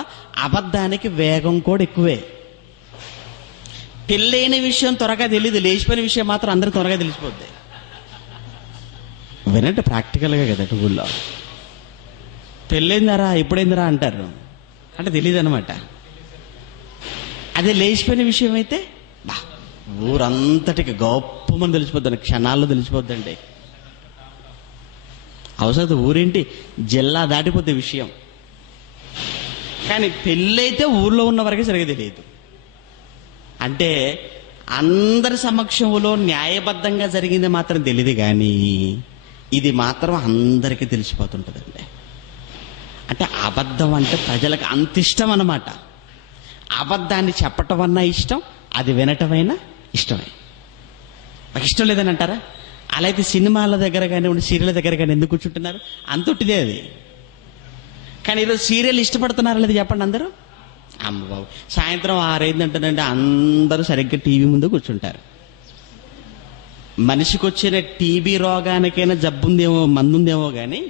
అబద్ధానికి వేగం కూడా ఎక్కువే. పెళ్ళైన విషయం త్వరగా తెలియదు, లేచిపోయిన విషయం మాత్రం అందరూ త్వరగా తెలిసిపోద్ది. వినంటే ప్రాక్టికల్గా కదా ఊళ్ళో. పెళ్ళైందరా ఎప్పుడైందిరా అంటారు, అంటే తెలియదు అనమాట. అదే లేచిపోయిన విషయం అయితే ఊరంతటికి గొప్పమని తెలిసిపోద్దండి, క్షణాల్లో తెలిసిపోద్దండి. అవసరం ఊరేంటి జిల్లా దాటిపోతే విషయం. కానీ పెళ్ళైతే ఊర్లో ఉన్న వరకే సరిగా తెలియదు. అంటే అందరి సమక్షంలో న్యాయబద్ధంగా జరిగింది మాత్రం తెలియదు, కానీ ఇది మాత్రం అందరికీ తెలిసిపోతుంటుందండి. అంటే అబద్ధం అంటే ప్రజలకు అంత ఇష్టం అన్నమాట. అబద్ధాన్ని చెప్పటం అన్నా ఇష్టం, అది వినటమైనా ఇష్టమే. నాకు ఇష్టం లేదని అంటారా? అలా అయితే సినిమాల దగ్గర కానివ్వండి, సీరియల్ దగ్గర కానీ ఎందుకు కూర్చుంటున్నారు? అంతొట్టిదే అది. కానీ ఈరోజు సీరియల్ ఇష్టపడుతున్నారా లేదు చెప్పండి అందరూ? అమ్మ బాబు, సాయంత్రం 6 అయిందంటేనండి అందరూ సరిగ్గా టీవీ ముందు కూర్చుంటారు. మనిషికి వచ్చిన టీబీ రోగానికైనా జబ్బుందేమో, మందుందేమో కానీ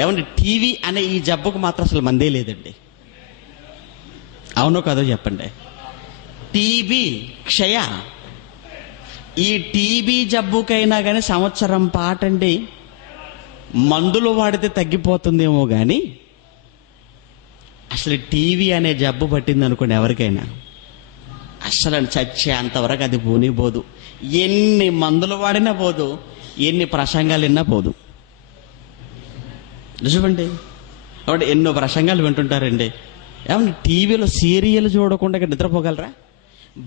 ఏమండి టీవీ అనే ఈ జబ్బుకు మాత్రం అసలు మందే లేదండి. అవునో కాదో చెప్పండి. టీబీ, క్షయ, ఈ టీబీ జబ్బుకైనా కానీ సంవత్సరం పాటండి మందులు వాడితే తగ్గిపోతుందేమో కానీ అసలు టీవీ అనే జబ్బు పట్టింది అనుకోండి ఎవరికైనా, అసలు చచ్చే అంతవరకు అది పోదు. ఎన్ని మందులు వాడినా పోదు, ఎన్ని ప్రసంగాలు విన్నా పోదు. నిజమండి. కాబట్టి ఎన్నో ప్రసంగాలు వింటుంటారండి. ఏమన్నా టీవీలో సీరియల్ చూడకుండా నిద్రపోగలరా?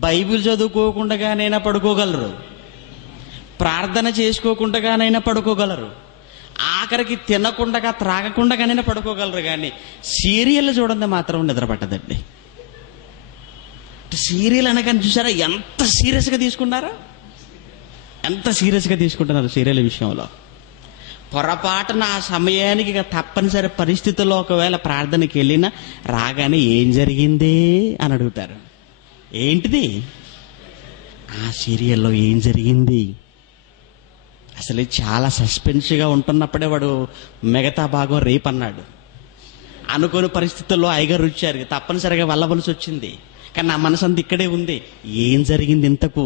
బైబిల్ చదువుకోకుండానైనా పడుకోగలరు, ప్రార్థన చేసుకోకుండానైనా పడుకోగలరు, ఆఖరికి తినకుండా త్రాగకుండానైనా పడుకోగలరు. కానీ సీరియల్ చూడండి మాత్రం నిద్ర పట్టదండి. సీరియల్ అనగానే చూసారా ఎంత సీరియస్గా తీసుకున్నారో, ఎంత సీరియస్గా తీసుకుంటున్నారు సీరియల్ విషయంలో. పొరపాటున ఆ సమయానికి తప్పనిసరి పరిస్థితుల్లో ఒకవేళ ప్రార్థనకి వెళ్ళినా రాగానే ఏం జరిగింది అని అడుగుతారు. ఏంటిది? ఆ సీరియల్లో ఏం జరిగింది? అసలు చాలా సస్పెన్స్గా ఉంటున్నప్పుడే వాడు మిగతా భాగం రేపు అన్నాడు. అనుకోని పరిస్థితుల్లో అయ్యగారు వచ్చారు, తప్పనిసరిగా వెళ్ళవలసి వచ్చింది, కానీ నా మనసు అంతా ఇక్కడే ఉంది, ఏం జరిగింది ఇంతకు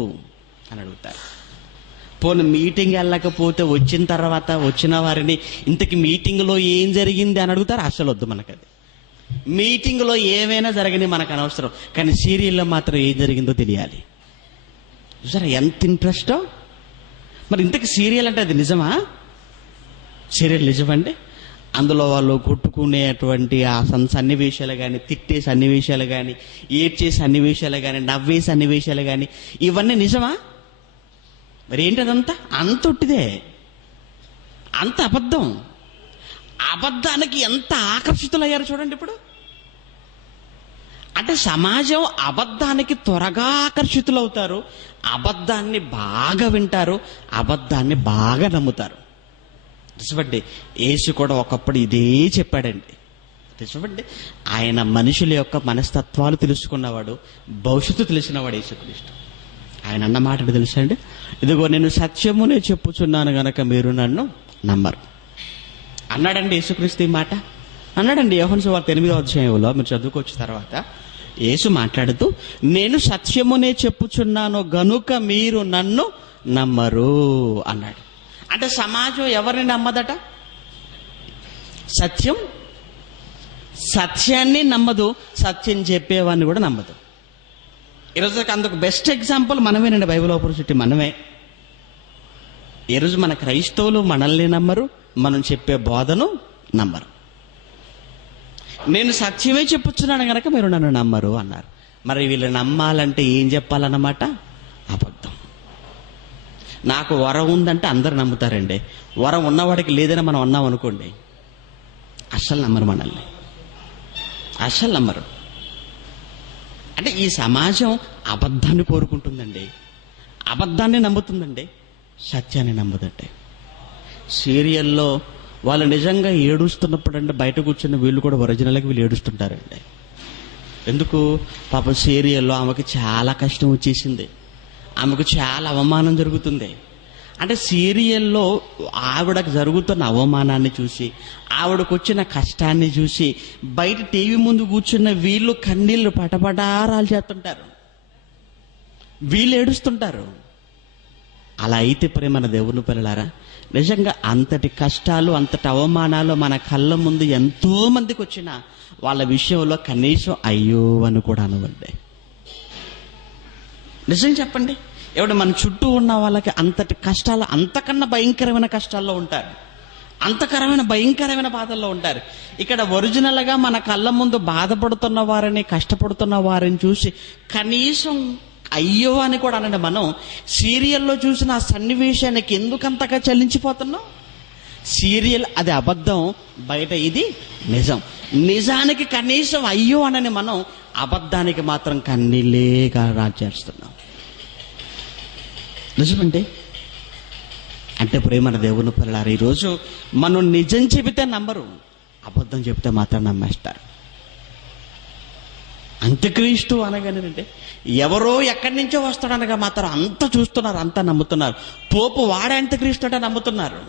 అని అడుగుతారు. పోనీ మీటింగ్ వెళ్ళకపోతే వచ్చిన తర్వాత వచ్చిన వారిని ఇంతకి మీటింగ్లో ఏం జరిగింది అని అడుగుతారు. అసలు వద్దు మనకది. మీటింగ్లో ఏమైనా జరగని మనకు అనవసరం, కానీ సీరియల్లో మాత్రం ఏం జరిగిందో తెలియాలి. చూసారా ఎంత ఇంట్రెస్టో. మరి ఇంతకి సీరియల్ అంటే అది నిజమా? సీరియల్ నిజమండి. అందులో వాళ్ళు కొట్టుకునేటువంటి ఆ సన్నివేశాలు కానీ, తిట్టే సన్నివేశాలు కానీ, ఏడ్చే సన్నివేశాలు కానీ, నవ్వే సన్నివేశాలు కానీ, ఇవన్నీ నిజమా? మరి ఏంటి అదంతా? అంత ఒట్టిదే, అంత అబద్ధం. అబద్ధానికి ఎంత ఆకర్షితులయ్యారు చూడండి ఇప్పుడు. అంటే సమాజం అబద్ధానికి త్వరగా ఆకర్షితులవుతారు, అబద్ధాన్ని బాగా వింటారు, అబద్ధాన్ని బాగా నమ్ముతారు. నిజమండి. యేసు కూడా ఒకప్పుడు ఇదే చెప్పాడండి. నిజమండి. ఆయన మనుషుల యొక్క మనస్తత్వాలు తెలుసుకున్నవాడు, భవిష్యత్తు తెలిసినవాడు యేసుక్రీస్తు. ఆయన అన్న మాట తెలుసండి, ఇదిగో నేను సత్యమునే చెప్పుచున్నాను గనక మీరు నన్ను నమ్మరు అన్నాడండి యేసుక్రీస్తు. ఈ మాట అన్నాడండి యోహాను సువార్త 8వ అధ్యాయంలో, మీరు చదువుకోవచ్చు తర్వాత. యేసు మాట్లాడుతూ నేను సత్యమునే చెప్పుచున్నాను గనుక మీరు నన్ను నమ్మరు అన్నాడు. అంటే సమాజం ఎవరిని నమ్మదట? సత్యాన్ని నమ్మదు, సత్యం చెప్పేవాడిని కూడా నమ్మదు. ఈరోజు అందుకు బెస్ట్ ఎగ్జాంపుల్ మనమేనండి. బైబిల్ ఆపర్చునిటీ మనమే. ఈరోజు మన క్రైస్తవులు మనల్ని నమ్మరు, మనం చెప్పే బోధను నమ్మరు. నేను సత్యమే చెప్పుచున్నాను కనుక మీరు నన్ను నమ్మరు అన్నారు. మరి వీళ్ళు నమ్మాలంటే ఏం చెప్పాలన్నమాట? అబద్ధం. నాకు వరం ఉందంటే అందరు నమ్ముతారండి. వరం ఉన్నవాడికి లేదని మనం అన్నాం అనుకోండి, అస్సలు నమ్మరు, మనల్ని అస్సలు నమ్మరు. అంటే ఈ సమాజం అబద్ధాన్ని కోరుకుంటుందండి, అబద్ధాన్ని నమ్ముతుందండి, సత్యాన్ని నమ్మదండి. సీరియల్లో వాళ్ళు నిజంగా ఏడుస్తున్నప్పుడు అంటే బయట కూర్చున్న వీళ్ళు కూడా ఒరిజినల్గా వీళ్ళు ఏడుస్తుంటారండి. ఎందుకు? పాపం సీరియల్లో ఆమెకు చాలా కష్టం వచ్చేసింది, ఆమెకు చాలా అవమానం జరుగుతుంది. అంటే సీరియల్లో ఆవిడకు జరుగుతున్న అవమానాన్ని చూసి, ఆవిడకు వచ్చిన కష్టాన్ని చూసి బయట టీవీ ముందు కూర్చున్న వీళ్ళు కన్నీళ్లు పటపటారాలు చేస్తుంటారు, వీళ్ళు ఏడుస్తుంటారు. అలా అయితే ప్రేమ దేవుని పిల్లలారా, నిజంగా అంతటి కష్టాలు, అంతటి అవమానాలు మన కళ్ళ ముందు ఎంతో మందికి వచ్చినా వాళ్ళ విషయంలో కనీసం అయ్యో అని కూడా అనవండి. నిజం చెప్పండి, ఎవడు మన చుట్టూ ఉన్న వాళ్ళకి అంతటి కష్టాలు, అంతకన్నా భయంకరమైన కష్టాల్లో ఉంటారు, అంతకరమైన భయంకరమైన బాధల్లో ఉంటారు. ఇక్కడ ఒరిజినల్గా మన కళ్ళ ముందు బాధపడుతున్న వారిని, కష్టపడుతున్న వారిని చూసి కనీసం అయ్యో అని కూడా అనండి. మనం సీరియల్లో చూసిన ఆ సన్నివేశానికి ఎందుకంతగా చలించిపోతున్నాం? సీరియల్ అది అబద్ధం, బయట ఇది నిజం. నిజానికి కనీసం అయ్యో అనని మనం అబద్ధానికి మాత్రం కన్నీళ్ళేగా రాజేస్తున్నాం. నిజమండి. అంటే ప్రేమ దేవుని పిల్లలారా, ఈరోజు మనం నిజం చెబితే నమ్మరు, అబద్ధం చెబితే మాత్రం నమ్మేస్తారు. అంత్యక్రీస్తు అనగానేనంటే ఎవరో ఎక్కడి నుంచో వస్తాడనగా మాత్రం అంత చూస్తున్నారు, అంతా నమ్ముతున్నారు. పోపు వాడే అంత్యక్రీస్తు అంటే నమ్ముతున్నారు.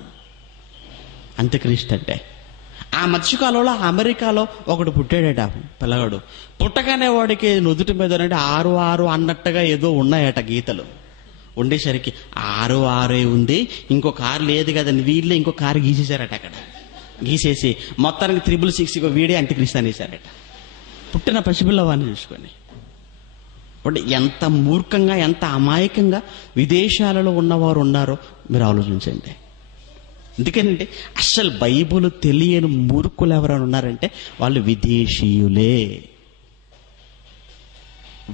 అంత్యక్రీస్తు అంటే ఆ మధ్యకాలంలో అమెరికాలో ఒకడు పుట్టాడట పిల్లగాడు. పుట్టగానే వాడికి నుదుటి మీద 6 అన్నట్టుగా ఏదో ఉన్నాయట గీతలు. ఉండేసరికి 6 ఉంది, ఇంకో కారు లేదు కదండి, వీళ్ళే ఇంకో కారు గీసేశారట. అక్కడ గీసేసి మొత్తానికి 666 వీడే అంత్యక్రీస్తు అనేసారట, పుట్టిన పసిపిల్లవాడిని చూసుకొని. అంటే ఎంత మూర్ఖంగా, ఎంత అమాయకంగా విదేశాలలో ఉన్నవారు ఉన్నారో మీరు ఆలోచించండి. ఎందుకనంటే అస్సలు బైబుల్ తెలియని మూర్ఖులు ఎవరైనా ఉన్నారంటే వాళ్ళు విదేశీయులే.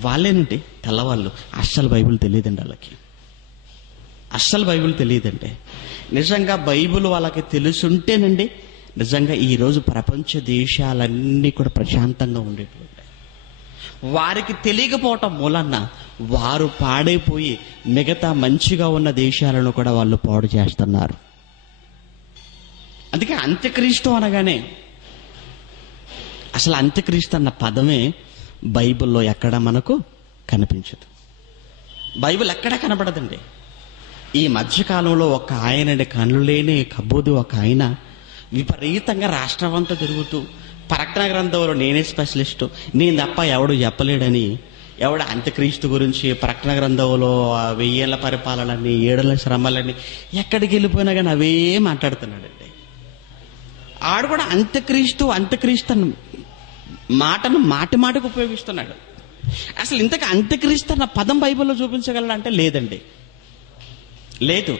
వాళ్ళేనండి తెల్లవాళ్ళు. అస్సలు బైబుల్ తెలియదండి వాళ్ళకి, అస్సలు బైబుల్ తెలియదండి. నిజంగా బైబుల్ వాళ్ళకి తెలుసుంటేనండి నిజంగా ఈరోజు ప్రపంచ దేశాలన్నీ కూడా ప్రశాంతంగా ఉండేటువంటి. వారికి తెలియకపోవటం మూలన్న వారు పాడైపోయి మిగతా మంచిగా ఉన్న దేశాలను కూడా వాళ్ళు పాడు చేస్తున్నారు. అందుకే అంత్యక్రీస్తు అనగానే అసలు అంత్యక్రీస్తు అన్న పదమే బైబిల్లో ఎక్కడ మనకు కనిపించదు. బైబిల్ ఎక్కడ కనబడదండి. ఈ మధ్యకాలంలో ఒక ఆయనండి, కళ్ళు లేని కబ్బోది ఒక ఆయన విపరీతంగా రాష్ట్రం అంతా తిరుగుతూ ప్రకటన గ్రంథంలో నేనే స్పెషలిస్టు, నేను తప్ప ఎవడు చెప్పలేడని, ఎవడు అంత్యక్రీస్తు గురించి ప్రకటన గ్రంథంలో 1000 ఏళ్ల పరిపాలనని, 7 ఏళ్ల శ్రమలని, ఎక్కడికి వెళ్ళిపోయినా కానీ అవే మాట్లాడుతున్నాడండి. ఆడు కూడా అంత్యక్రీస్తు అన్న మాటను మాటికి ఉపయోగిస్తున్నాడు. అసలు ఇంతకు అంత్యక్రీస్తు అన్న పదం బైబిల్లో చూపించగలడంటే లేదండి, లేదు.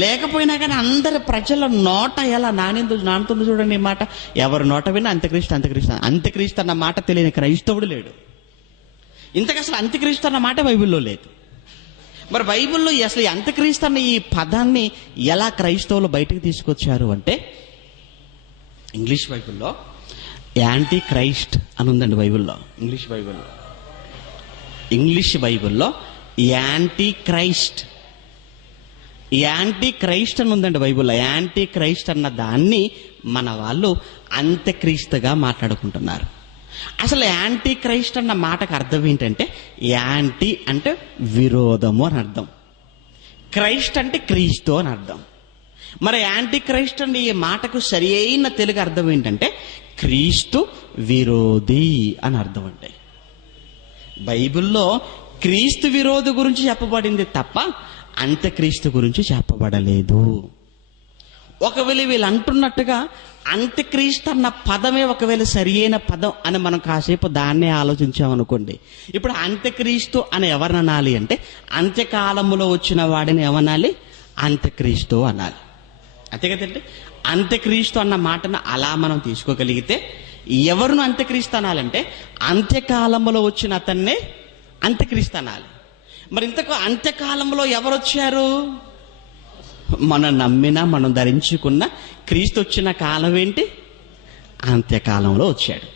లేకపోయినా కానీ అందరి ప్రజల నోట ఎలా నానుతుంది చూడండి ఈ మాట. ఎవరి నోట విన్నా అంత్యక్రీస్తు అన్న మాట తెలియని క్రైస్తవుడు లేడు. ఇంతకు అసలు అంత్యక్రీస్తు అన్న మాట బైబిల్లో లేదు. మరి బైబిల్లో అసలు ఈ అంత్యక్రీస్తు అన్న ఈ పదాన్ని ఎలా క్రైస్తవులు బయటకు తీసుకొచ్చారు అంటే, ఇంగ్లీష్ బైబిల్లో యాంటీ క్రైస్ట్ అని ఉందండి బైబిల్లో. ఇంగ్లీష్ బైబిల్లో యాంటీ క్రైస్ట్ అని ఉందండి బైబిల్లో. యాంటీ క్రైస్ట్ అన్న దాన్ని మన వాళ్ళు అంత్యక్రీస్తుగా మాట్లాడుకుంటున్నారు. అసలు యాంటీ క్రైస్ట్ అన్న మాటకు అర్థం ఏంటంటే, యాంటీ అంటే విరోధము అని అర్థం, క్రైస్ట్ అంటే క్రీస్తు అని అర్థం. మరి యాంటీ క్రైస్ట్ అంటే ఈ మాటకు సరి అయిన తెలుగు అర్థం ఏంటంటే క్రీస్తు విరోధి అని అర్థం. అంటే బైబిల్లో క్రీస్తు విరోధి గురించి చెప్పబడింది తప్ప అంత్యక్రీస్తు గురించి చెప్పబడలేదు. ఒకవేళ వీళ్ళు అంటున్నట్టుగా అంత్యక్రీస్తు అన్న పదమే ఒకవేళ సరి అయిన పదం అని మనం కాసేపు దాన్నే ఆలోచించామనుకోండి, ఇప్పుడు అంత్యక్రీస్తు అని ఎవరిని అనాలి అంటే, అంత్యకాలంలో వచ్చిన వాడిని ఏమనాలి? అంత్యక్రీస్తు అనాలి. అంతే కదండి. అంత్యక్రీస్తు అన్న మాటను అలా మనం తీసుకోగలిగితే ఎవరిని అంత్యక్రీస్తు అనాలంటే అంత్యకాలంలో వచ్చిన అతన్నే అంత్యక్రీస్తు అనాలి. మరి ఇంతకు అంత్యకాలంలో ఎవరు వచ్చారు? మనం నమ్మినా మనం ధరించుకున్న క్రీస్తు వచ్చిన కాలం ఏంటి? అంత్యకాలంలో వచ్చాడు.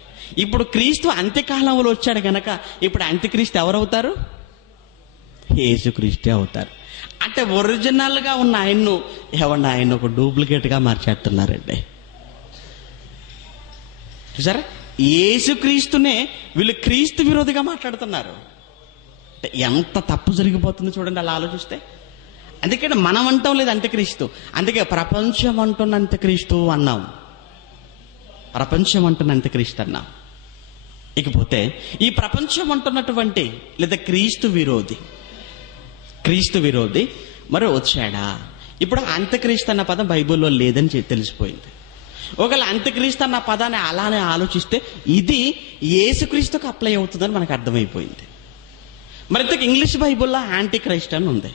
ఇప్పుడు క్రీస్తు అంత్యకాలంలో వచ్చాడు గనక ఇప్పుడు అంత్యక్రీస్తు ఎవరవుతారు? యేసుక్రీస్తే అవుతారు. అంటే ఒరిజినల్గా ఉన్న ఆయన ఒక డూప్లికేట్గా మార్చేస్తున్నారండి. చూసారా, యేసుక్రీస్తునే వీళ్ళు క్రీస్తు విరోధిగా మాట్లాడుతున్నారు. ఎంత తప్పు జరిగిపోతుందో చూడండి అలా ఆలోచిస్తే. అందుకని మనం అంటాం లేదు అంత్యక్రీస్తు, అందుకే ప్రపంచం అంటున్న అంత్యక్రీస్తు అన్నాం, ప్రపంచం అంటున్న అంత్యక్రీస్తు అన్నాం. ఇకపోతే ఈ ప్రపంచం అంటున్నటువంటి లేదా క్రీస్తు విరోధి మరి వచ్చాడా? ఇప్పుడు అంత్యక్రీస్తు అన్న పదం బైబిల్లో లేదని తెలిసిపోయింది. ఒకవేళ అంత్యక్రీస్తు అన్న పదాన్ని అలానే ఆలోచిస్తే ఇది యేసుక్రీస్తుకు అప్లై అవుతుందని మనకు అర్థమైపోయింది. మరి ఇంతకు ఇంగ్లీష్ బైబిల్లో యాంటీ క్రైస్ట్ అని ఉంది.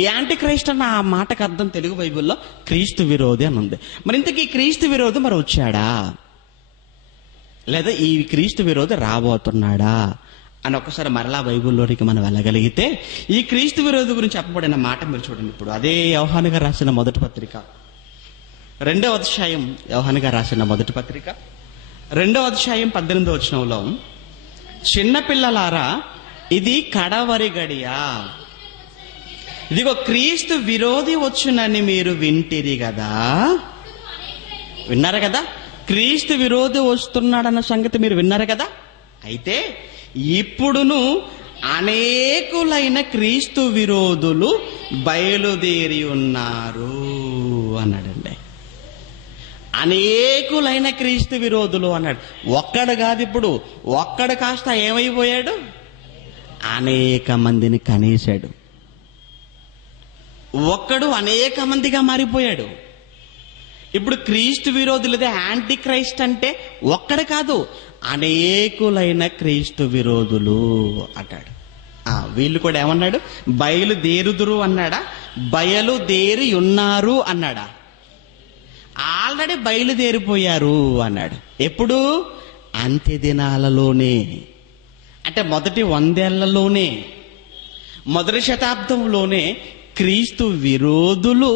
ఈ యాంటీ క్రైస్ట్ అన్న ఆ మాటకు అర్థం తెలుగు బైబిల్లో క్రీస్తు విరోధి అని ఉంది. మరి ఇంతకీ క్రీస్తు విరోధి మరి వచ్చాడా, లేదా ఈ క్రీస్తు విరోధి రాబోతున్నాడా అని ఒకసారి మరలా బైబిల్లోనికి మనం వెళ్ళగలిగితే ఈ క్రీస్తు విరోధి గురించి చెప్పబడిన మాట మీరు చూడండి. ఇప్పుడు అదే యోహాను గారు రాసిన మొదటి పత్రిక 2వ అధ్యాయం, యోహాను గారు రాసిన మొదటి పత్రిక 2వ అధ్యాయం 18వ వచనంలో, చిన్నపిల్లలారా ఇది కడవరి గడియా, ఇదిగో క్రీస్తు విరోధి వచ్చునని మీరు వింటిరి కదా. విన్నారు కదా, క్రీస్తు విరోధి వస్తున్నాడన్న సంగతి మీరు విన్నారు కదా. అయితే ఇప్పుడును అనేకులైన క్రీస్తు విరోధులు బయలుదేరి ఉన్నారు అన్నాడండి. అనేకులైన క్రీస్తు విరోధులు అన్నాడు. ఒక్కడు కాదు, ఇప్పుడు ఒక్కడు కాస్త ఏమైపోయాడు, అనేక మందిని కనేశాడు. ఒక్కడు అనేక మందిగా మారిపోయాడు. ఇప్పుడు క్రీస్తు విరోధులదే యాంటీ క్రైస్ట్ అంటే ఒక్కడు కాదు, అనేకులైన క్రీస్తు విరోధులు అంటాడు. వీళ్ళు కూడా ఏమన్నాడు, బయలుదేరుదురు అన్నాడా, బయలుదేరి ఉన్నారు అన్నాడా? ఆల్రెడీ బయలుదేరిపోయారు అన్నాడు. ఎప్పుడు? అంత్య దినాలలోనే, అంటే మొదటి 100 ఏళ్లలోనే, మొదటి శతాబ్దంలోనే క్రీస్తు విరోధులు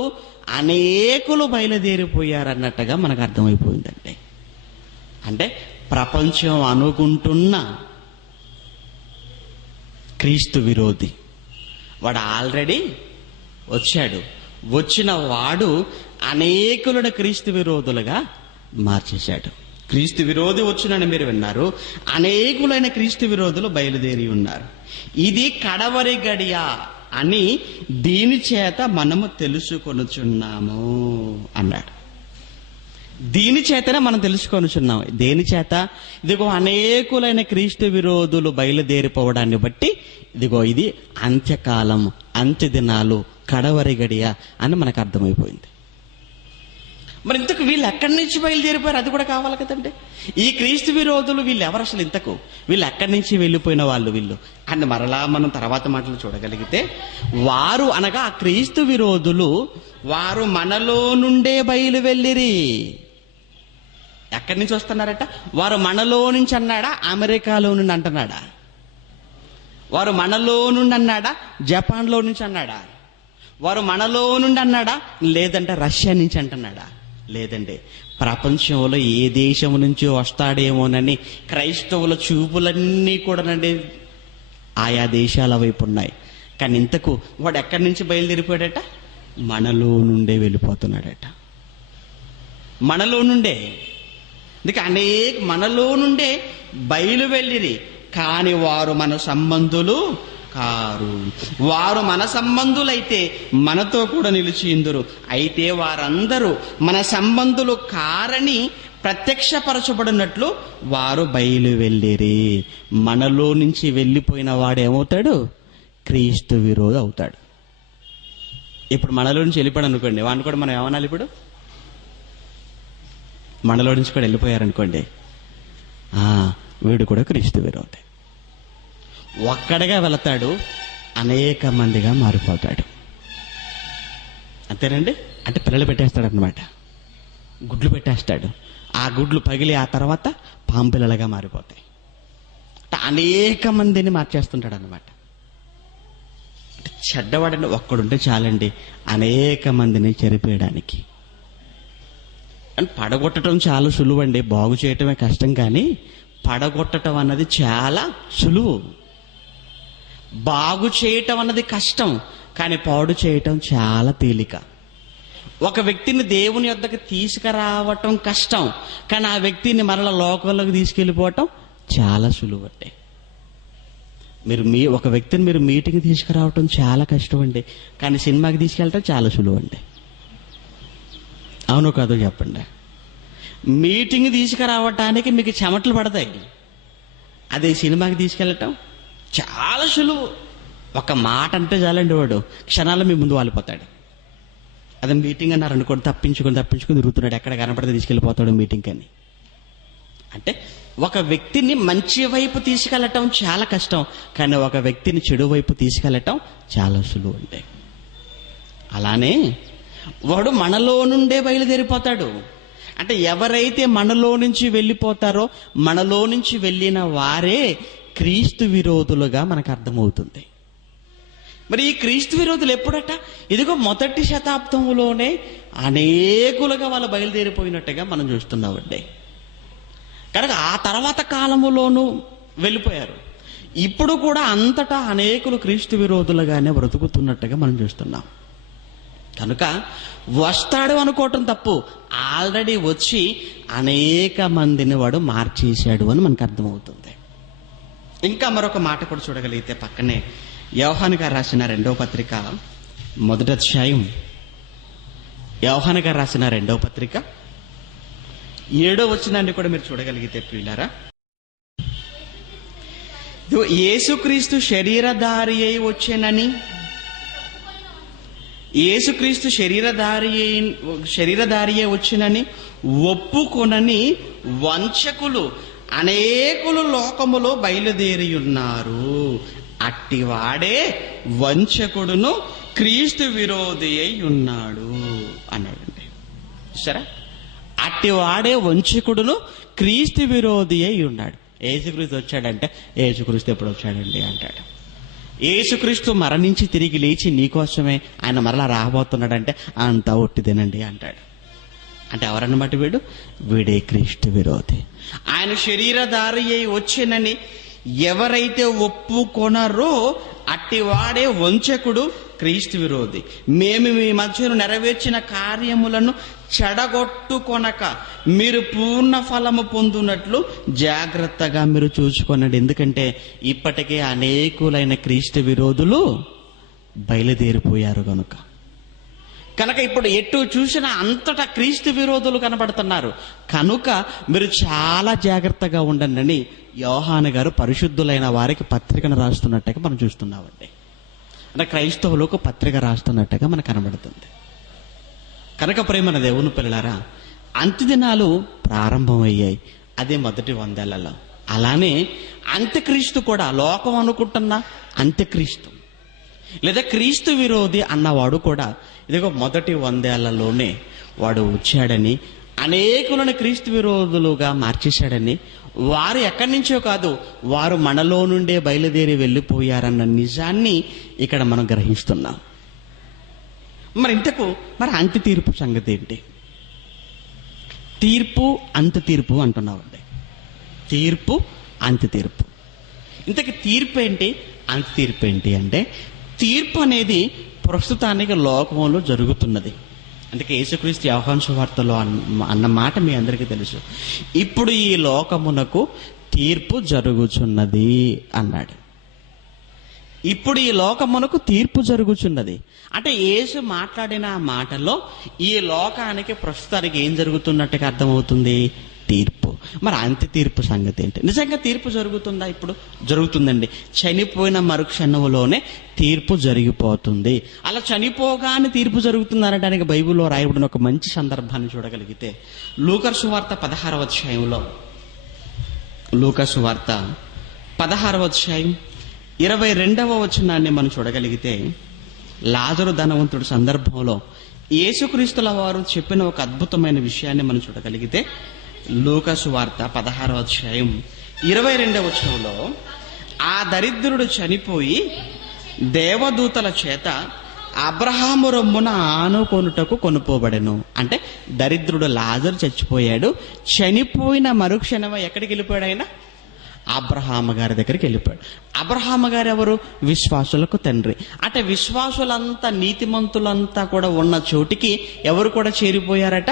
అనేకులు బయలుదేరిపోయారన్నట్టుగా మనకు అర్థమైపోయిందండి. అంటే ప్రపంచం అనుకుంటున్న క్రీస్తు విరోధి వాడు ఆల్రెడీ వచ్చాడు. వచ్చిన వాడు అనేకులను క్రీస్తు విరోధులుగా మార్చేశాడు. క్రీస్తు విరోధి వచ్చునని మీరు విన్నారు, అనేకులైన క్రీస్తు విరోధులు బయలుదేరి ఉన్నారు. ఇది కడవరి గడియ అని దీని చేత మనము తెలుసుకొనుచున్నాము అన్నాడు. దీని చేతనే మనం తెలుసుకొనుచున్నాము. దేని చేత? ఇదిగో అనేకులైన క్రీస్తు విరోధులు బయలుదేరిపోవడాన్ని బట్టి ఇదిగో ఇది అంత్యకాలం, అంత్య దినాలు, కడవరి గడియ అని మనకు అర్థమైపోయింది. మరి ఇంతకు వీళ్ళు ఎక్కడి నుంచి బయలుదేరిపోయారు అది కూడా కావాలి కదండి. ఈ క్రీస్తు విరోధులు వీళ్ళు ఎవరు అసలు? ఇంతకు వీళ్ళు ఎక్కడి నుంచి వెళ్ళిపోయిన వాళ్ళు వీళ్ళు అని మరలా మనం తర్వాత మాటలు చూడగలిగితే, వారు అనగా ఆ క్రీస్తు విరోధులు వారు మనలో నుండే బయలు వెళ్ళిరి. ఎక్కడి నుంచి వస్తున్నారట? వారు మనలో నుంచి అన్నాడా, అమెరికాలో నుండి అంటున్నాడా? వారు మనలో నుండి అన్నాడా, జపాన్లో నుంచి అన్నాడా? వారు మనలో నుండి అన్నాడా, లేదంటే రష్యా నుంచి అంటున్నాడా? లేదండి, ప్రపంచంలో ఏ దేశం నుంచి వస్తాడేమోనని క్రైస్తవుల చూపులన్నీ కూడానండి ఆయా దేశాల వైపు ఉన్నాయి. కానీ ఇంతకు వాడు ఎక్కడి నుంచి బయలుదేరిపోయాడట? మనలో నుండే వెళ్ళిపోతున్నాడట. మనలో నుండే. అందుకే మనలో నుండే బయలు వెళ్ళిరి, కాని వారు మన సంబంధులు కారు. వారు మన సంబంధులైతే మనతో కూడా నిలిచిందురు. అయితే వారందరూ మన సంబంధులు కారని ప్రత్యక్షపరచబడినట్లు వారు బయలు వెళ్ళిరి. మనలో నుంచి వెళ్ళిపోయిన వాడు ఏమవుతాడు? క్రీస్తు విరోధి అవుతాడు. ఇప్పుడు మనలో నుంచి వెళ్ళిపోయాడు అనుకోండి, వాడిని కూడా మనం ఏమనాలి? ఇప్పుడు మనలో నుంచి కూడా వెళ్ళిపోయారనుకోండి, వీడు కూడా క్రీస్తు విరోధి. ఒక్కడిగా వెళతాడు, అనేక మందిగా మారిపోతాడు. అంతేనండి. అంటే పిల్లలు పెట్టేస్తాడు అన్నమాట, గుడ్లు పెట్టేస్తాడు. ఆ గుడ్లు పగిలి ఆ తర్వాత పాము పిల్లలుగా మారిపోతాయి. అంటే అనేక మందిని మార్చేస్తుంటాడు అన్నమాట. అంటే చెడ్డవాడని ఒక్కడుంటే చాలండి అనేక మందిని చెరిపేయడానికి. అని పడగొట్టడం చాలా సులువు అండి, బాగు చేయటమే కష్టం. కానీ పడగొట్టడం అన్నది చాలా సులువు. బాగు చేయటం అన్నది కష్టం, కానీ పాడు చేయటం చాలా తేలిక. ఒక వ్యక్తిని దేవుని యొద్దకు తీసుకురావటం కష్టం, కానీ ఆ వ్యక్తిని మరల లోకంలోకి తీసుకెళ్ళిపోవటం చాలా సులువు. అంటే ఒక వ్యక్తిని మీరు మీటింగ్ తీసుకురావటం చాలా కష్టం అండి, కానీ సినిమాకి తీసుకెళ్ళటం చాలా సులువు అండి. అవును కాదో చెప్పండి. మీటింగ్ తీసుకురావటానికి మీకు చెమటలు పడతాయి, అదే సినిమాకి తీసుకెళ్ళటం చాలా సులువు. ఒక మాట అంటే చాలండి, వాడు క్షణాల్లో మీ ముందు వాలిపోతాడు. అదే మీటింగ్ అన్నారు అనుకోండి, తప్పించుకొని తిరుగుతున్నాడు, ఎక్కడ కనపడితే తీసుకెళ్ళిపోతాడు మీటింగ్ అని. అంటే ఒక వ్యక్తిని మంచి వైపు తీసుకెళ్ళటం చాలా కష్టం, కానీ ఒక వ్యక్తిని చెడు వైపు తీసుకెళ్ళటం చాలా సులువు అంటే. అలానే వాడు మనలో నుండే బయలుదేరిపోతాడు. అంటే ఎవరైతే మనలో నుంచి వెళ్ళిపోతారో, మనలో నుంచి వెళ్ళిన వారే క్రీస్తు విరోధులుగా మనకు అర్థమవుతుంది. మరి ఈ క్రీస్తు విరోధులు ఎప్పుడట? ఇదిగో మొదటి శతాబ్దంలోనే అనేకులుగా వాళ్ళు బయలుదేరిపోయినట్టుగా మనం చూస్తున్నామండి. కనుక ఆ తర్వాత కాలములోనూ వెళ్ళిపోయారు. ఇప్పుడు కూడా అంతటా అనేకులు క్రీస్తు విరోధులుగానే బ్రతుకుతున్నట్టుగా మనం చూస్తున్నాం. కనుక వస్తాడు అనుకోవటం తప్పు, ఆల్రెడీ వచ్చి అనేక మందిని వాడు మార్చేశాడు అని మనకు అర్థమవుతుంది. ఇంకా మరొక మాట కూడా చూడగలిగితే పక్కనే యోహాను గారు రాసిన 2వ పత్రిక 1వ అధ్యాయం, యోహాను గారు రాసిన 2వ పత్రిక 7వ వచనాన్ని కూడా మీరు చూడగలిగితే ప్రియులారా, యేసుక్రీస్తు శరీరధారి అయి వచ్చేనని, యేసుక్రీస్తు శరీరధారి అయి వచ్చేనని ఒప్పుకొనని వంచకులు అనేకులు లోకములో బయలుదేరి ఉన్నారు. అట్టివాడే వంచకుడును క్రీస్తు విరోధి అయి ఉన్నాడు అన్నాడండి. సరే, అట్టివాడే వంచకుడును క్రీస్తు విరోధి అయి ఉన్నాడు. యేసుక్రీస్తు వచ్చాడంటే, యేసుక్రీస్తు ఎప్పుడు వచ్చాడండి అంటాడు. యేసుక్రీస్తు మరణించి తిరిగి లేచి నీకోసమే ఆయన మరలా రాబోతున్నాడంటే అంతా ఒట్టిదేనండి అంటాడు. అంటే ఎవరన్నమాట? వీడే క్రీస్తు విరోధి. ఆయన శరీరధారి అయి వచ్చేనని ఎవరైతే ఒప్పుకొనరో అట్టివాడే వంచకుడు, క్రీస్తు విరోధి. మేము మీ మధ్యలో నెరవేర్చిన కార్యములను చెడగొట్టుకొనక మీరు పూర్ణ ఫలము పొందునట్లు జాగ్రత్తగా మీరు చూసుకోనండి. ఎందుకంటే ఇప్పటికే అనేకులైన క్రీస్తు విరోధులు బయలుదేరిపోయారు కనుక ఇప్పుడు ఎటు చూసినా అంతటా క్రీస్తు విరోధులు కనబడుతున్నారు. కనుక మీరు చాలా జాగ్రత్తగా ఉండండి యోహాను గారు పరిశుద్ధులైన వారికి పత్రికను రాస్తున్నట్టుగా మనం చూస్తున్నామండి. అంటే క్రైస్తవులకు పత్రిక రాస్తున్నట్టుగా మనకు కనబడుతుంది. కనుక ప్రేమన దేవుని పిల్లలారా, అంత్యదినాలు ప్రారంభమయ్యాయి. అదే మొదటి 100 ఏళ్లలో. అలానే అంత్యక్రీస్తు కూడా, లోకం అనుకుంటున్న అంత్యక్రీస్తు లేదా క్రీస్తు విరోధి అన్నవాడు కూడా ఇదిగో మొదటి 100 ఏళ్లలోనే వాడు వచ్చాడని, అనేకులను క్రీస్తు విరోధులుగా మార్చేశాడని, వారు ఎక్కడి నుంచో కాదు, వారు మనలో నుండే బయలుదేరి వెళ్ళిపోయారన్న నిజాన్ని ఇక్కడ మనం గ్రహిస్తున్నాం. మరి ఇంతకు అంత్య తీర్పు సంగతి ఏంటి? తీర్పు అంత్య తీర్పు అంటున్నామండి. తీర్పు అంత్య తీర్పు. ఇంతకు తీర్పు ఏంటి, అంత్య తీర్పు ఏంటి అంటే, తీర్పు అనేది ప్రస్తుతానికి లోకంలో జరుగుతున్నది. అందుకే యేసుక్రీస్తు యోహాను సువార్తలో అన్న మాట మీ అందరికీ తెలుసు. ఇప్పుడు ఈ లోకమునకు తీర్పు జరుగుచున్నది అన్నాడు. ఇప్పుడు ఈ లోకమునకు తీర్పు జరుగుచున్నది అంటే యేసు మాట్లాడిన ఆ మాటలో ఈ లోకానికి ప్రస్తుతానికి ఏం జరుగుతున్నట్టుగా అర్థమవుతుంది? తీర్పు. మరి అంత్య తీర్పు సంగతి ఏంటి? నిజంగా తీర్పు జరుగుతుందా? ఇప్పుడు జరుగుతుందండి. చనిపోయిన మరుక్షణంలోనే తీర్పు జరిగిపోతుంది. అలా చనిపోగానే తీర్పు జరుగుతుందనడానికి బైబిల్లో రాయబడిన ఒక మంచి సందర్భాన్ని చూడగలిగితే లూకా సువార్త 16వ అధ్యాయంలో, లూకా సువార్త 16వ అధ్యాయం 22వ వచనాన్ని మనం చూడగలిగితే, లాజరు ధనవంతుడి సందర్భంలో యేసుక్రీస్తుల వారు చెప్పిన ఒక అద్భుతమైన విషయాన్ని మనం చూడగలిగితే, లూకా సువార్త 16వ అధ్యాయం 22వ వచనంలో, ఆ దరిద్రుడు చనిపోయి దేవదూతల చేత అబ్రహాము రొమ్మున ఆనుకొనుటకు కొనుపోబడెను. అంటే దరిద్రుడు లాజరు చచ్చిపోయాడు. చనిపోయిన మరుక్షణం ఎక్కడికి వెళ్ళిపోయాడు? ఆయన అబ్రహాము గారి దగ్గరికి వెళ్ళిపోయాడు. అబ్రహాము గారు ఎవరు? విశ్వాసులకు తండ్రి. అంటే విశ్వాసులంతా, నీతిమంతులంతా కూడా ఉన్న చోటికి ఎవరు కూడా చేరిపోయారట?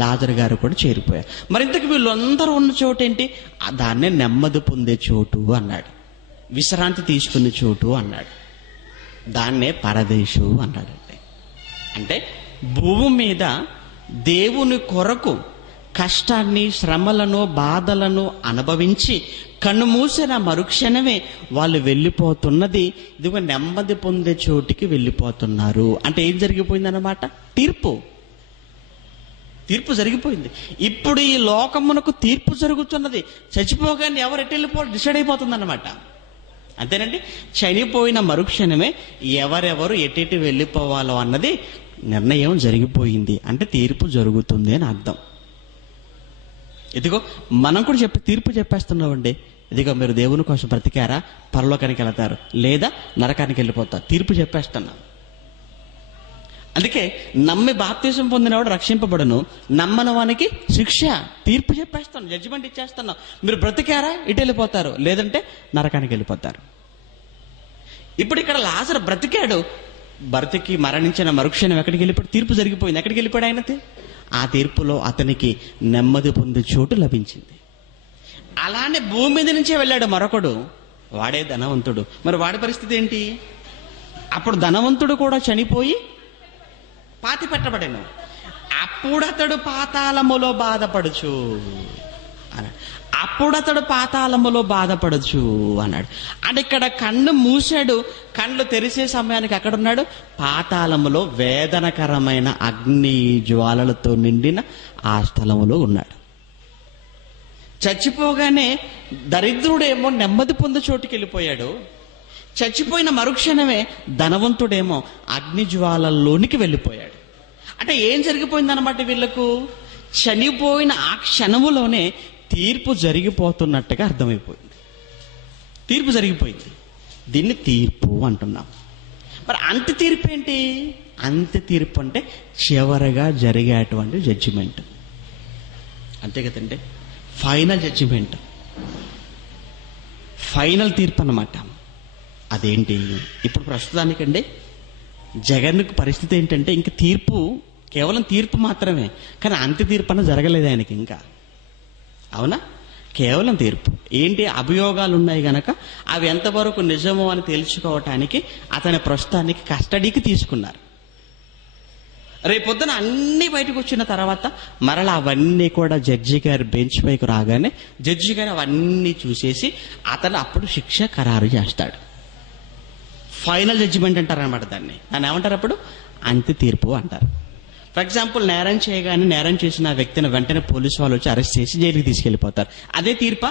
లాజరు గారు కూడా చేరిపోయారు. మరి ఇంతకు వీళ్ళందరూ ఉన్న చోటు ఏంటి? దాన్నే నెమ్మది పొందే చోటు అన్నాడు. విశ్రాంతి తీసుకునే చోటు అన్నాడు. దాన్నే పరదేశు అన్నాడండి. అంటే భూమి మీద దేవుని కొరకు కష్టాన్ని, శ్రమలను, బాధలను అనుభవించి కన్ను మూసిన మరుక్షణమే వాళ్ళు వెళ్ళిపోతున్నది ఇదిగో నెమ్మది పొందే చోటికి వెళ్ళిపోతున్నారు. అంటే ఏం జరిగిపోయిందన్నమాట? తీర్పు జరిగిపోయింది. ఇప్పుడు ఈ లోకమునకు తీర్పు జరుగుతున్నది. చచ్చిపోగానే ఎవరు ఎటు వెళ్ళిపోవాలి డిసైడ్ అయిపోతుంది అన్నమాట. అంతేనండి. చనిపోయిన మరుక్షణమే ఎవరెవరు ఎటు వెళ్ళిపోవాలో అన్నది నిర్ణయం జరిగిపోయింది. అంటే తీర్పు జరుగుతుంది అని అర్థం. ఇదిగో మనం కూడా తీర్పు చెప్పేస్తున్నామండి. ఇదిగో మీరు దేవుని కోసం బ్రతికారా, పరలోకానికి వెళతారు, లేదా నరకానికి వెళ్ళిపోతారు. తీర్పు చెప్పేస్తున్నాం. అందుకే నమ్మి బాప్తిసం పొందినవాడు రక్షింపబడును, నమ్మని వానికి శిక్ష. తీర్పు చెప్పేస్తాను, జడ్జిమెంట్ ఇచ్చేస్తున్నాం. మీరు బ్రతికారా ఇటు వెళ్ళిపోతారు, లేదంటే నరకానికి వెళ్ళిపోతారు. ఇప్పుడు ఇక్కడ లాజరు బ్రతికాడు. బ్రతికి మరణించిన మరుక్షణం ఎక్కడికి వెళ్ళిపోయాడు? తీర్పు జరిగిపోయింది. ఎక్కడికి వెళ్ళిపోయాడు ఆయనది? ఆ తీర్పులో అతనికి నెమ్మది పొందే చోటు లభించింది. అలానే భూమి మీద నుంచే వెళ్ళాడు మరొకడు, వాడే ధనవంతుడు. మరి వాడి పరిస్థితి ఏంటి? అప్పుడు ధనవంతుడు కూడా చనిపోయి పాతి పెట్టబడెను. అప్పుడు అతడు పాతాళములో బాధపడుచు అన్నాడు. అన్నాడు. అంటే ఇక్కడ కన్ను మూసాడు, కళ్ళు తెరిసే సమయానికి అక్కడ ఉన్నాడు పాతాళములో, వేదనకరమైన అగ్ని జ్వాలలతో నిండిన ఆ స్థలములో ఉన్నాడు. చచ్చిపోగానే దరిద్రుడేమో నెమ్మది పొందే చోటుకి వెళ్ళిపోయాడు. చచ్చిపోయిన మరుక్షణమే ధనవంతుడేమో అగ్ని జ్వాలల్లోనికి వెళ్ళిపోయాడు. అంటే ఏం జరిగిపోయిందన్నమాట? వీళ్లకు చనిపోయిన ఆ క్షణములోనే తీర్పు జరిగిపోతున్నట్టుగా అర్థమైపోయింది. తీర్పు జరిగిపోయింది. దీన్ని తీర్పు అంటున్నాం. మరి అంత్య తీర్పు ఏంటి? అంత్య తీర్పు అంటే చివరగా జరిగేటువంటి జడ్జిమెంట్, అంతే కదండి. ఫైనల్ జడ్జిమెంట్, ఫైనల్ తీర్పు అన్నమాట. అదేంటి? ఇప్పుడు ప్రస్తుతానికండి జగన్కు పరిస్థితి ఏంటంటే ఇంక తీర్పు కేవలం తీర్పు మాత్రమే, కానీ అంత్య తీర్పు అన్న జరగలేదు ఆయనకి ఇంకా. అవునా? కేవలం తీర్పు. ఏంటి? అభియోగాలు ఉన్నాయి గనక అవి ఎంతవరకు నిజమో అని తెలుసుకోవటానికి అతని ప్రస్తుతానికి కస్టడీకి తీసుకున్నారు. రేపొద్దున అన్ని బయటకు వచ్చిన తర్వాత మరలా అవన్నీ కూడా జడ్జి గారి బెంచ్ పైకి రాగానే జడ్జి గారు అవన్నీ చూసేసి అతను అప్పుడు శిక్ష ఖరారు చేస్తాడు. ఫైనల్ జడ్జిమెంట్ అంటారనమాట దాన్ని. దాన్ని ఏమంటారు అప్పుడు? అంత్య తీర్పు అంటారు. ఫర్ ఎగ్జాంపుల్, నేరం చేయగానే నేరం చేసిన వ్యక్తిని వెంటనే పోలీసు వాళ్ళు వచ్చి అరెస్ట్ చేసి జైలుకి తీసుకెళ్లిపోతారు. అదే తీర్పా?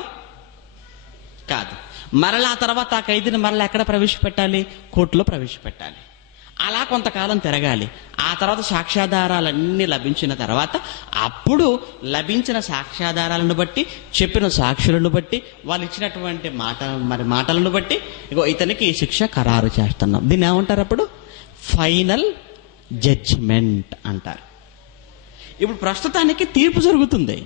కాదు. మరలా ఆ తర్వాత ఆ ఖైదీని మరలా ఎక్కడ ప్రవేశపెట్టాలి? కోర్టులో ప్రవేశపెట్టాలి. అలా కొంతకాలం తిరగాలి. ఆ తర్వాత సాక్ష్యాధారాలన్నీ లభించిన తర్వాత అప్పుడు లభించిన సాక్ష్యాధారాలను బట్టి, చెప్పిన సాక్షులను బట్టి, వాళ్ళు ఇచ్చినటువంటి మాటలను బట్టి ఇగో ఇతనికి ఈ శిక్ష ఖరారు చేస్తున్నాం. దీన్ని ఏమంటారు అప్పుడు? ఫైనల్ జడ్జిమెంట్ అంటారు. ఇప్పుడు ప్రస్తుతానికి తీర్పు జరుగుతుంది.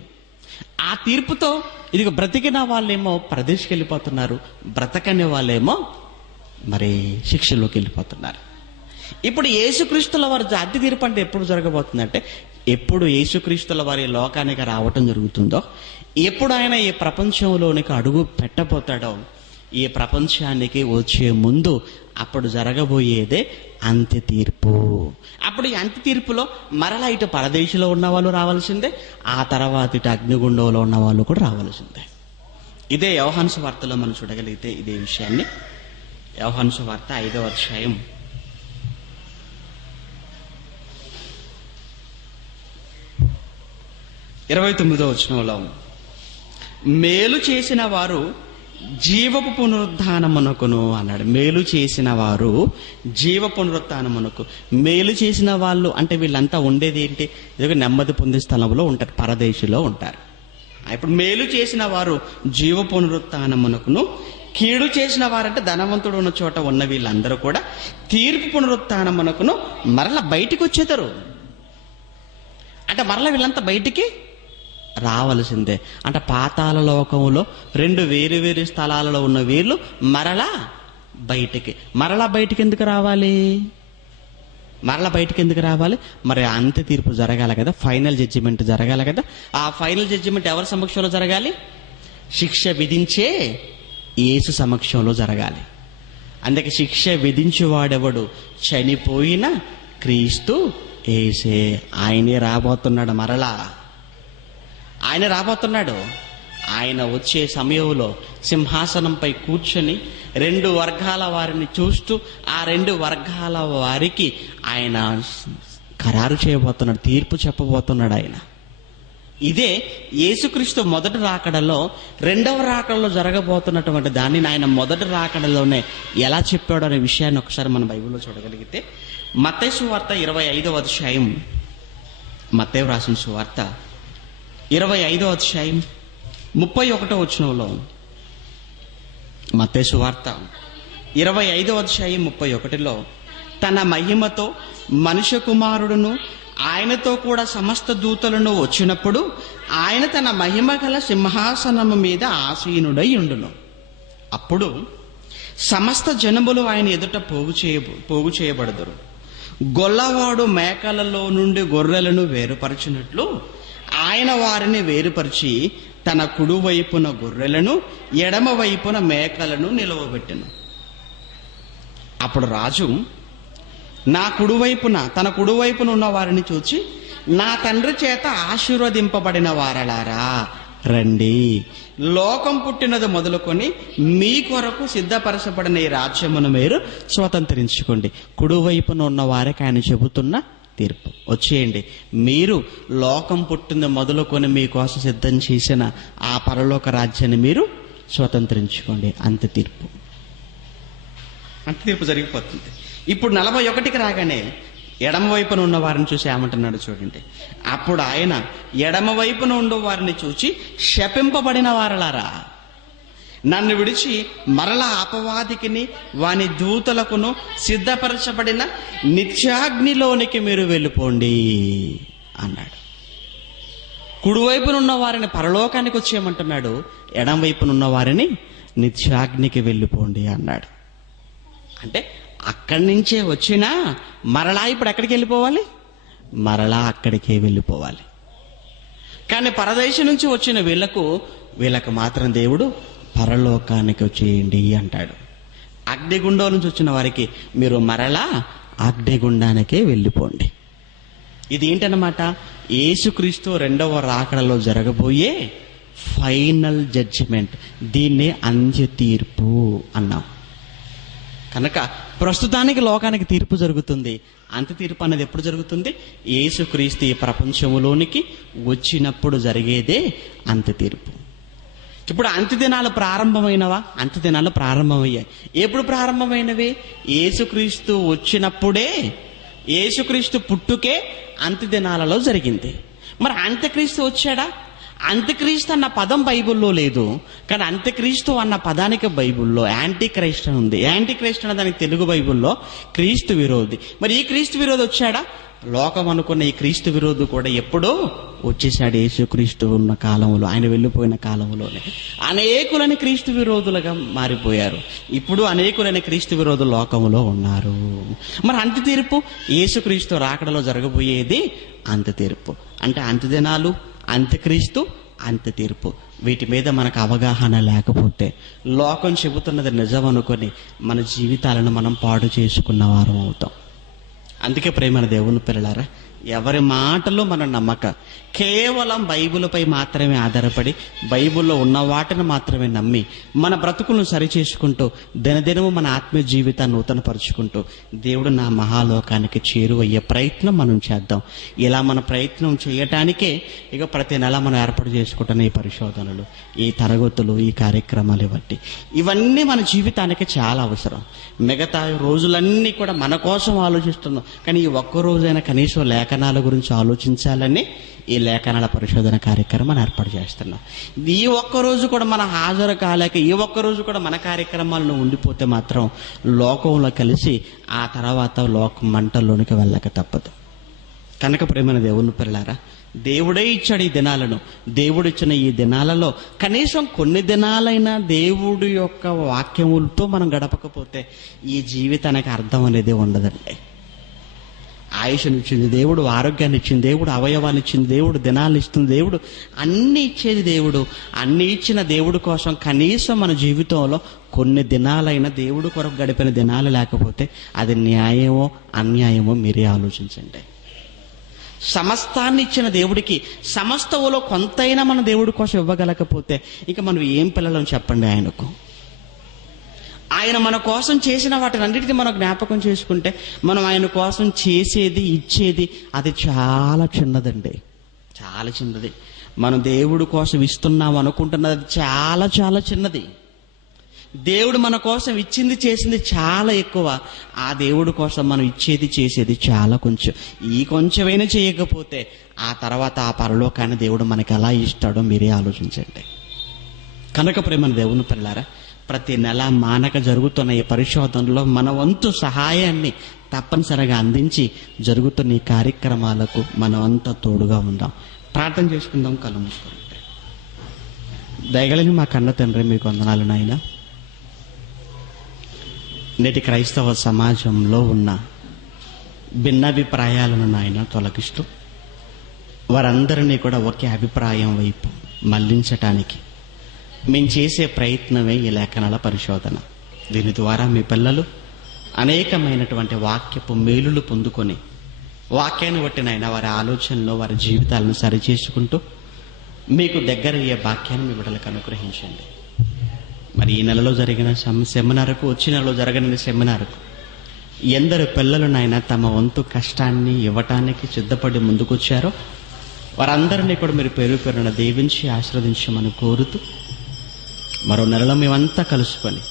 ఆ తీర్పుతో ఇదిగో బ్రతికిన వాళ్ళేమో ప్రదేశ్కి వెళ్ళిపోతున్నారు, బ్రతకని వాళ్ళేమో మరి శిక్షలోకి వెళ్ళిపోతున్నారు. ఇప్పుడు యేసుక్రీస్తుల వారి జాతి తీర్పు అంటే ఎప్పుడు జరగబోతుందంటే, ఎప్పుడు యేసుక్రీస్తుల వారి లోకానికి రావటం జరుగుతుందో, ఎప్పుడు ఆయన ఈ ప్రపంచంలోనికి అడుగు పెట్టబోతాడో, ఈ ప్రపంచానికి వచ్చే ముందు అప్పుడు జరగబోయేదే అంత్య తీర్పు. అప్పుడు ఈ అంత్య తీర్పులో మరలా ఇటు పరదేశంలో ఉన్న వాళ్ళు రావాల్సిందే, ఆ తర్వాత ఇటు అగ్నిగుండంలో ఉన్న వాళ్ళు కూడా రావాల్సిందే. ఇదే యోహాను సువార్తలో మనం చూడగలిగితే ఇదే విషయాన్ని. యోహాను సువార్త 5వ అధ్యాయం 29వ వచనంలో, మేలు చేసిన వారు జీవపు పునరుద్ధానమునకును అన్నాడు. మేలు చేసిన వారు జీవ పునరుద్ధానమునకు. మేలు చేసిన వాళ్ళు అంటే వీళ్ళంతా ఉండేది ఏంటి? ఇదిగో నెమ్మది పొందే స్థలంలో ఉంటారు, పరదేశిలో ఉంటారు. ఇప్పుడు మేలు చేసిన వారు జీవ పునరుత్థానమునకును, కీడు చేసిన వారంటే ధనవంతుడు ఉన్న చోట ఉన్న వీళ్ళందరూ కూడా తీర్పు పునరుత్థానమునకును మరల బయటికి వచ్చేతారు. అంటే మరల వీళ్ళంతా బయటికి రావలసిందే. అంటే పాతాళ లోకంలో రెండు వేరు వేరు స్థలాలలో ఉన్న వీళ్ళు మరలా బయటికి ఎందుకు రావాలి? మరి అంత్య తీర్పు జరగాలి కదా, ఫైనల్ జడ్జిమెంట్ జరగాలి కదా. ఆ ఫైనల్ జడ్జిమెంట్ ఎవరి సమక్షంలో జరగాలి? శిక్ష విధించే యేసు సమక్షంలో జరగాలి. అందుకే శిక్ష విధించేవాడెవడు? చనిపోయిన క్రీస్తు యేసే. ఆయనే రాబోతున్నాడు, మరలా ఆయన రాబోతున్నాడు. ఆయన వచ్చే సమయంలో సింహాసనంపై కూర్చొని 2 వర్గాల వారిని చూస్తూ ఆ 2 వర్గాల వారికి ఆయన ఖరారు చేయబోతున్నాడు, తీర్పు చెప్పబోతున్నాడు ఆయన. ఇదే యేసుక్రీస్తు మొదటి రాకడలో, 2వ రాకడలో జరగబోతున్నటువంటి దానిని ఆయన మొదటి రాకడలోనే ఎలా చెప్పాడు అనే విషయాన్ని ఒకసారి మన బైబిల్లో చూడగలిగితే, మత్తయి సువార్త 25వ అధ్యాయం, మత్తయి రాసిన సువార్త 25వ అధ్యాయం 31వ వచనంలో, మత్తయి సువార్త 25వ అధ్యాయం 31లో, తన మహిమతో మనుష్య కుమారుడును ఆయనతో కూడా సమస్త దూతలను వచ్చినప్పుడు ఆయన తన మహిమ గల సింహాసనము మీద ఆసీనుడై ఉండును. అప్పుడు సమస్త జనములు ఆయన ఎదుట పోగు చేయబడదురు. గొల్లవాడు మేకలలో నుండి గొర్రెలను వేరుపరచినట్లు ఆయన వారిని వేరుపరిచి తన కుడివైపున గొర్రెలను, ఎడమ వైపున మేకలను నిలవబెట్టెను. అప్పుడు రాజు తన కుడివైపున ఉన్న వారిని చూచి, నా తండ్రి చేత ఆశీర్వదింపబడిన వారలారా రండి, లోకం పుట్టినది మొదలుకొని మీ కొరకు సిద్ధపరచబడిన ఈ రాజ్యమును మీరు స్వతంత్రించుకోండి. కుడివైపున ఉన్న వారికి ఆయన చెబుతున్న తీర్పు, వచ్చేయండి, మీరు లోకం పుట్టింది మొదలుకొని మీకోసం సిద్ధం చేసిన ఆ పరలోక రాజ్యాన్ని మీరు స్వతంత్రించుకోండి. అంత తీర్పు జరిగిపోతుంది. ఇప్పుడు 41కి రాగానే ఎడమ వైపున ఉన్న వారిని చూసి ఏమంటున్నాడు చూడండి. అప్పుడు ఆయన ఎడమ వైపున ఉన్న వారిని చూచి, శపింపబడిన వారలారా, నన్ను విడిచి మరలా అపవాదికిని వాని దూతలకును సిద్ధపరచబడిన నిత్యాగ్నిలోనికి మీరు వెళ్ళిపోండి అన్నాడు. కుడివైపున ఉన్న వారిని పరలోకానికి వచ్చేయమంటున్నాడు, ఎడమ వైపున ఉన్న వారిని నిత్యాగ్నికి వెళ్ళిపోండి అన్నాడు. అంటే అక్కడి నుంచే వచ్చినా మరలా ఇప్పుడు ఎక్కడికి వెళ్ళిపోవాలి? మరలా అక్కడికే వెళ్ళిపోవాలి. కానీ పరదేశం నుంచి వచ్చిన వీళ్ళకు మాత్రం దేవుడు పరలోకానికి వచ్చేయండి అంటాడు. అగ్నిగుండం నుంచి వచ్చిన వారికి మీరు మరలా అగ్నిగుండానికే వెళ్ళిపోండి. ఇది ఏంటన్నమాట? యేసుక్రీస్తు 2వ రాకడలో జరగబోయే ఫైనల్ జడ్జిమెంట్. దీన్నే అంత్య తీర్పు అన్నాం. కనుక ప్రస్తుతానికి లోకానికి తీర్పు జరుగుతుంది. అంత్య తీర్పు అన్నది ఎప్పుడు జరుగుతుంది? యేసుక్రీస్తు ఈ ప్రపంచంలోనికి వచ్చినప్పుడు జరిగేదే అంత్య తీర్పు. ఇప్పుడు అంత్యదినాలు ప్రారంభమైనవా? అంత్యదినాలు ప్రారంభమయ్యాయి. ఎప్పుడు ప్రారంభమైనవి? యేసుక్రీస్తు వచ్చినప్పుడే, యేసుక్రీస్తు పుట్టుకే అంత్యదినాలలో జరిగింది. మరి అంత్యక్రీస్తు వచ్చాడా? అంత్యక్రీస్తు అన్న పదం బైబిల్లో లేదు, కానీ అంత్యక్రీస్తు అన్న పదానికి బైబిల్లో యాంటీ క్రైస్ట్ అని ఉంది. యాంటీ క్రైస్ట్ అన్న దానికి తెలుగు బైబిల్లో క్రీస్తు విరోధి. మరి ఈ క్రీస్తు విరోధి వచ్చాడా? లోకం అనుకున్న ఈ క్రీస్తు విరోధి కూడా ఎప్పుడో వచ్చేసాడు. యేసుక్రీస్తు ఉన్న కాలంలో, ఆయన వెళ్ళిపోయిన కాలంలోనే అనేకులని క్రీస్తు విరోధులుగా మారిపోయారు. ఇప్పుడు అనేకులని క్రీస్తు విరోధులు లోకంలో ఉన్నారు. మరి అంత్య తీర్పు యేసుక్రీస్తు రాకడలో జరగబోయేది అంత్య తీర్పు. అంటే అంత్యదినాలు, అంత్యక్రీస్తు, అంత్య తీర్పు, వీటి మీద మనకు అవగాహన లేకపోతే లోకం చెబుతున్నది నిజం అనుకొని మన జీవితాలను మనం పాడు చేసుకున్న వారం అవుతాం. అందుకే ప్రేమన దేవుని పిల్లలారా, ఎవరి మాటలు మనం నమ్మక, కేవలం బైబిల్పై మాత్రమే ఆధారపడి బైబిల్లో ఉన్న వాటిని మాత్రమే నమ్మి మన బ్రతుకులను సరిచేసుకుంటూ దినదినము మన ఆత్మీయ జీవితాన్ని నూతనపరుచుకుంటూ దేవుడు నా మహాలోకానికి చేరువయ్యే ప్రయత్నం మనం చేద్దాం. ఇలా మన ప్రయత్నం చేయటానికే ఇక ప్రతి నెల మనం ఏర్పాటు చేసుకుంటున్న ఈ పరిశోధనలు, ఈ తరగతులు, ఈ కార్యక్రమాలు ఇవన్నీ మన జీవితానికి చాలా అవసరం. మిగతా రోజులన్నీ కూడా మన కోసం ఆలోచిస్తున్నాం, కానీ ఈ ఒక్క రోజైనా కనీసం లేఖనాల గురించి ఆలోచించాలని ఈ లేఖనాల పరిశోధన కార్యక్రమాన్ని ఏర్పాటు చేస్తున్నాం. ఈ ఒక్కరోజు కూడా మనం హాజరు కాలేక, ఈ ఒక్కరోజు కూడా మన కార్యక్రమాలను ఉండిపోతే మాత్రం లోకంలో కలిసి ఆ తర్వాత లోకం మంటల్లోనికి వెళ్ళక తప్పదు. కనుక ప్రేమైన దేవుని పిల్లలారా, దేవుడే ఇచ్చాడు ఈ దినాలను. దేవుడు ఇచ్చిన ఈ దినాలలో కనీసం కొన్ని దినాలైనా దేవుడి యొక్క వాక్యములతో మనం గడపకపోతే ఈ జీవితానికి అర్థం అనేది ఉండదండి. ఆయుష్నిచ్చింది దేవుడు, ఆరోగ్యాన్ని ఇచ్చింది దేవుడు, అవయవాన్ని ఇచ్చింది దేవుడు, దినాలు ఇస్తుంది దేవుడు, అన్ని ఇచ్చేది దేవుడు. అన్ని ఇచ్చిన దేవుడి కోసం కనీసం మన జీవితంలో కొన్ని దినాలైనా దేవుడు కొరకు గడిపిన దినాలు లేకపోతే అది న్యాయమో అన్యాయమో మీరే ఆలోచించండి. సమస్తాన్ని ఇచ్చిన దేవుడికి సమస్తములో కొంతైనా మన దేవుడి కోసం ఇవ్వగలకపోతే ఇక మనం ఏం పిల్లలని చెప్పండి ఆయనకు. ఆయన మన కోసం చేసిన వాటిని అన్నిటిని మనం జ్ఞాపకం చేసుకుంటే మనం ఆయన కోసం చేసేది, ఇచ్చేది అది చాలా చిన్నదండి, చాలా చిన్నది. మనం దేవుడి కోసం ఇస్తున్నాం అనుకుంటున్నది అది చాలా చాలా చిన్నది. దేవుడు మన కోసం ఇచ్చింది చేసింది చాలా ఎక్కువ. ఆ దేవుడి కోసం మనం ఇచ్చేది చేసేది చాలా కొంచెం. ఈ కొంచెమైనా చేయకపోతే ఆ తర్వాత ఆ పరలోకాన్ని దేవుడు మనకి ఎలా ఇస్తాడో మీరే ఆలోచించండి. కనుక ప్రేమ దేవుని పిల్లారా, ప్రతి నెల మానక జరుగుతున్న ఈ పరిశోధనలో మన వంతు సహాయాన్ని తప్పనిసరిగా అందించి జరుగుతున్న ఈ కార్యక్రమాలకు మనమంతా తోడుగా ఉందాం. ప్రార్థన చేసుకుందాం. కళ్ళు మూసుకోండి. దయగలిగిన మా కన్న తండ్రి, మీకు వందనాలు నాయన. నేటి క్రైస్తవ సమాజంలో ఉన్న భిన్నాభిప్రాయాలను నాయన తొలగిస్తూ వారందరినీ కూడా ఒకే అభిప్రాయం వైపు మళ్లించటానికి మేము చేసే ప్రయత్నమే ఈ లేఖనాల పరిశోధన. దీని ద్వారా మీ పిల్లలు అనేకమైనటువంటి వాక్యపు మేలులు పొందుకొని వాక్యాన్ని బట్టినైనా వారి ఆలోచనలో వారి జీవితాలను సరిచేసుకుంటూ మీకు దగ్గర అయ్యే వాక్యాన్ని మీ బిడ్డలకు అనుగ్రహించండి. మరి ఈ నెలలో జరిగిన సెమినార్కు, వచ్చే నెలలో జరగని సెమినార్కు ఎందరు పిల్లలనైనా తమ వంతు కష్టాన్ని ఇవ్వటానికి సిద్ధపడి ముందుకొచ్చారో వారందరినీ కూడా మీరు పేరు పేరున దీవించి ఆశీర్వదించమని కోరుతూ మరో నెలలో మేమంతా కలుసుకొని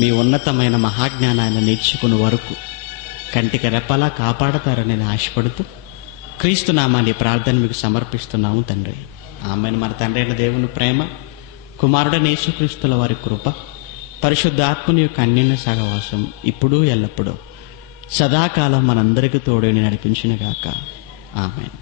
మీ ఉన్నతమైన మహాజ్ఞానాన్ని నేర్చుకునే వరకు కంటికి రెప్పలా కాపాడతారని నేను ఆశపడుతూ క్రీస్తు నామాన్ని ప్రార్థన మీకు సమర్పిస్తున్నాము తండ్రి. ఆమెను. మన తండ్రి అయిన దేవుని ప్రేమ, కుమారుడైన యేసుక్రీస్తుల వారి కృప, పరిశుద్ధాత్మని యొక్క అన్యోన్య సహవాసం ఇప్పుడు ఎల్లప్పుడూ సదాకాలం మనందరికీ తోడని నడిపించును గాక. ఆమేన్.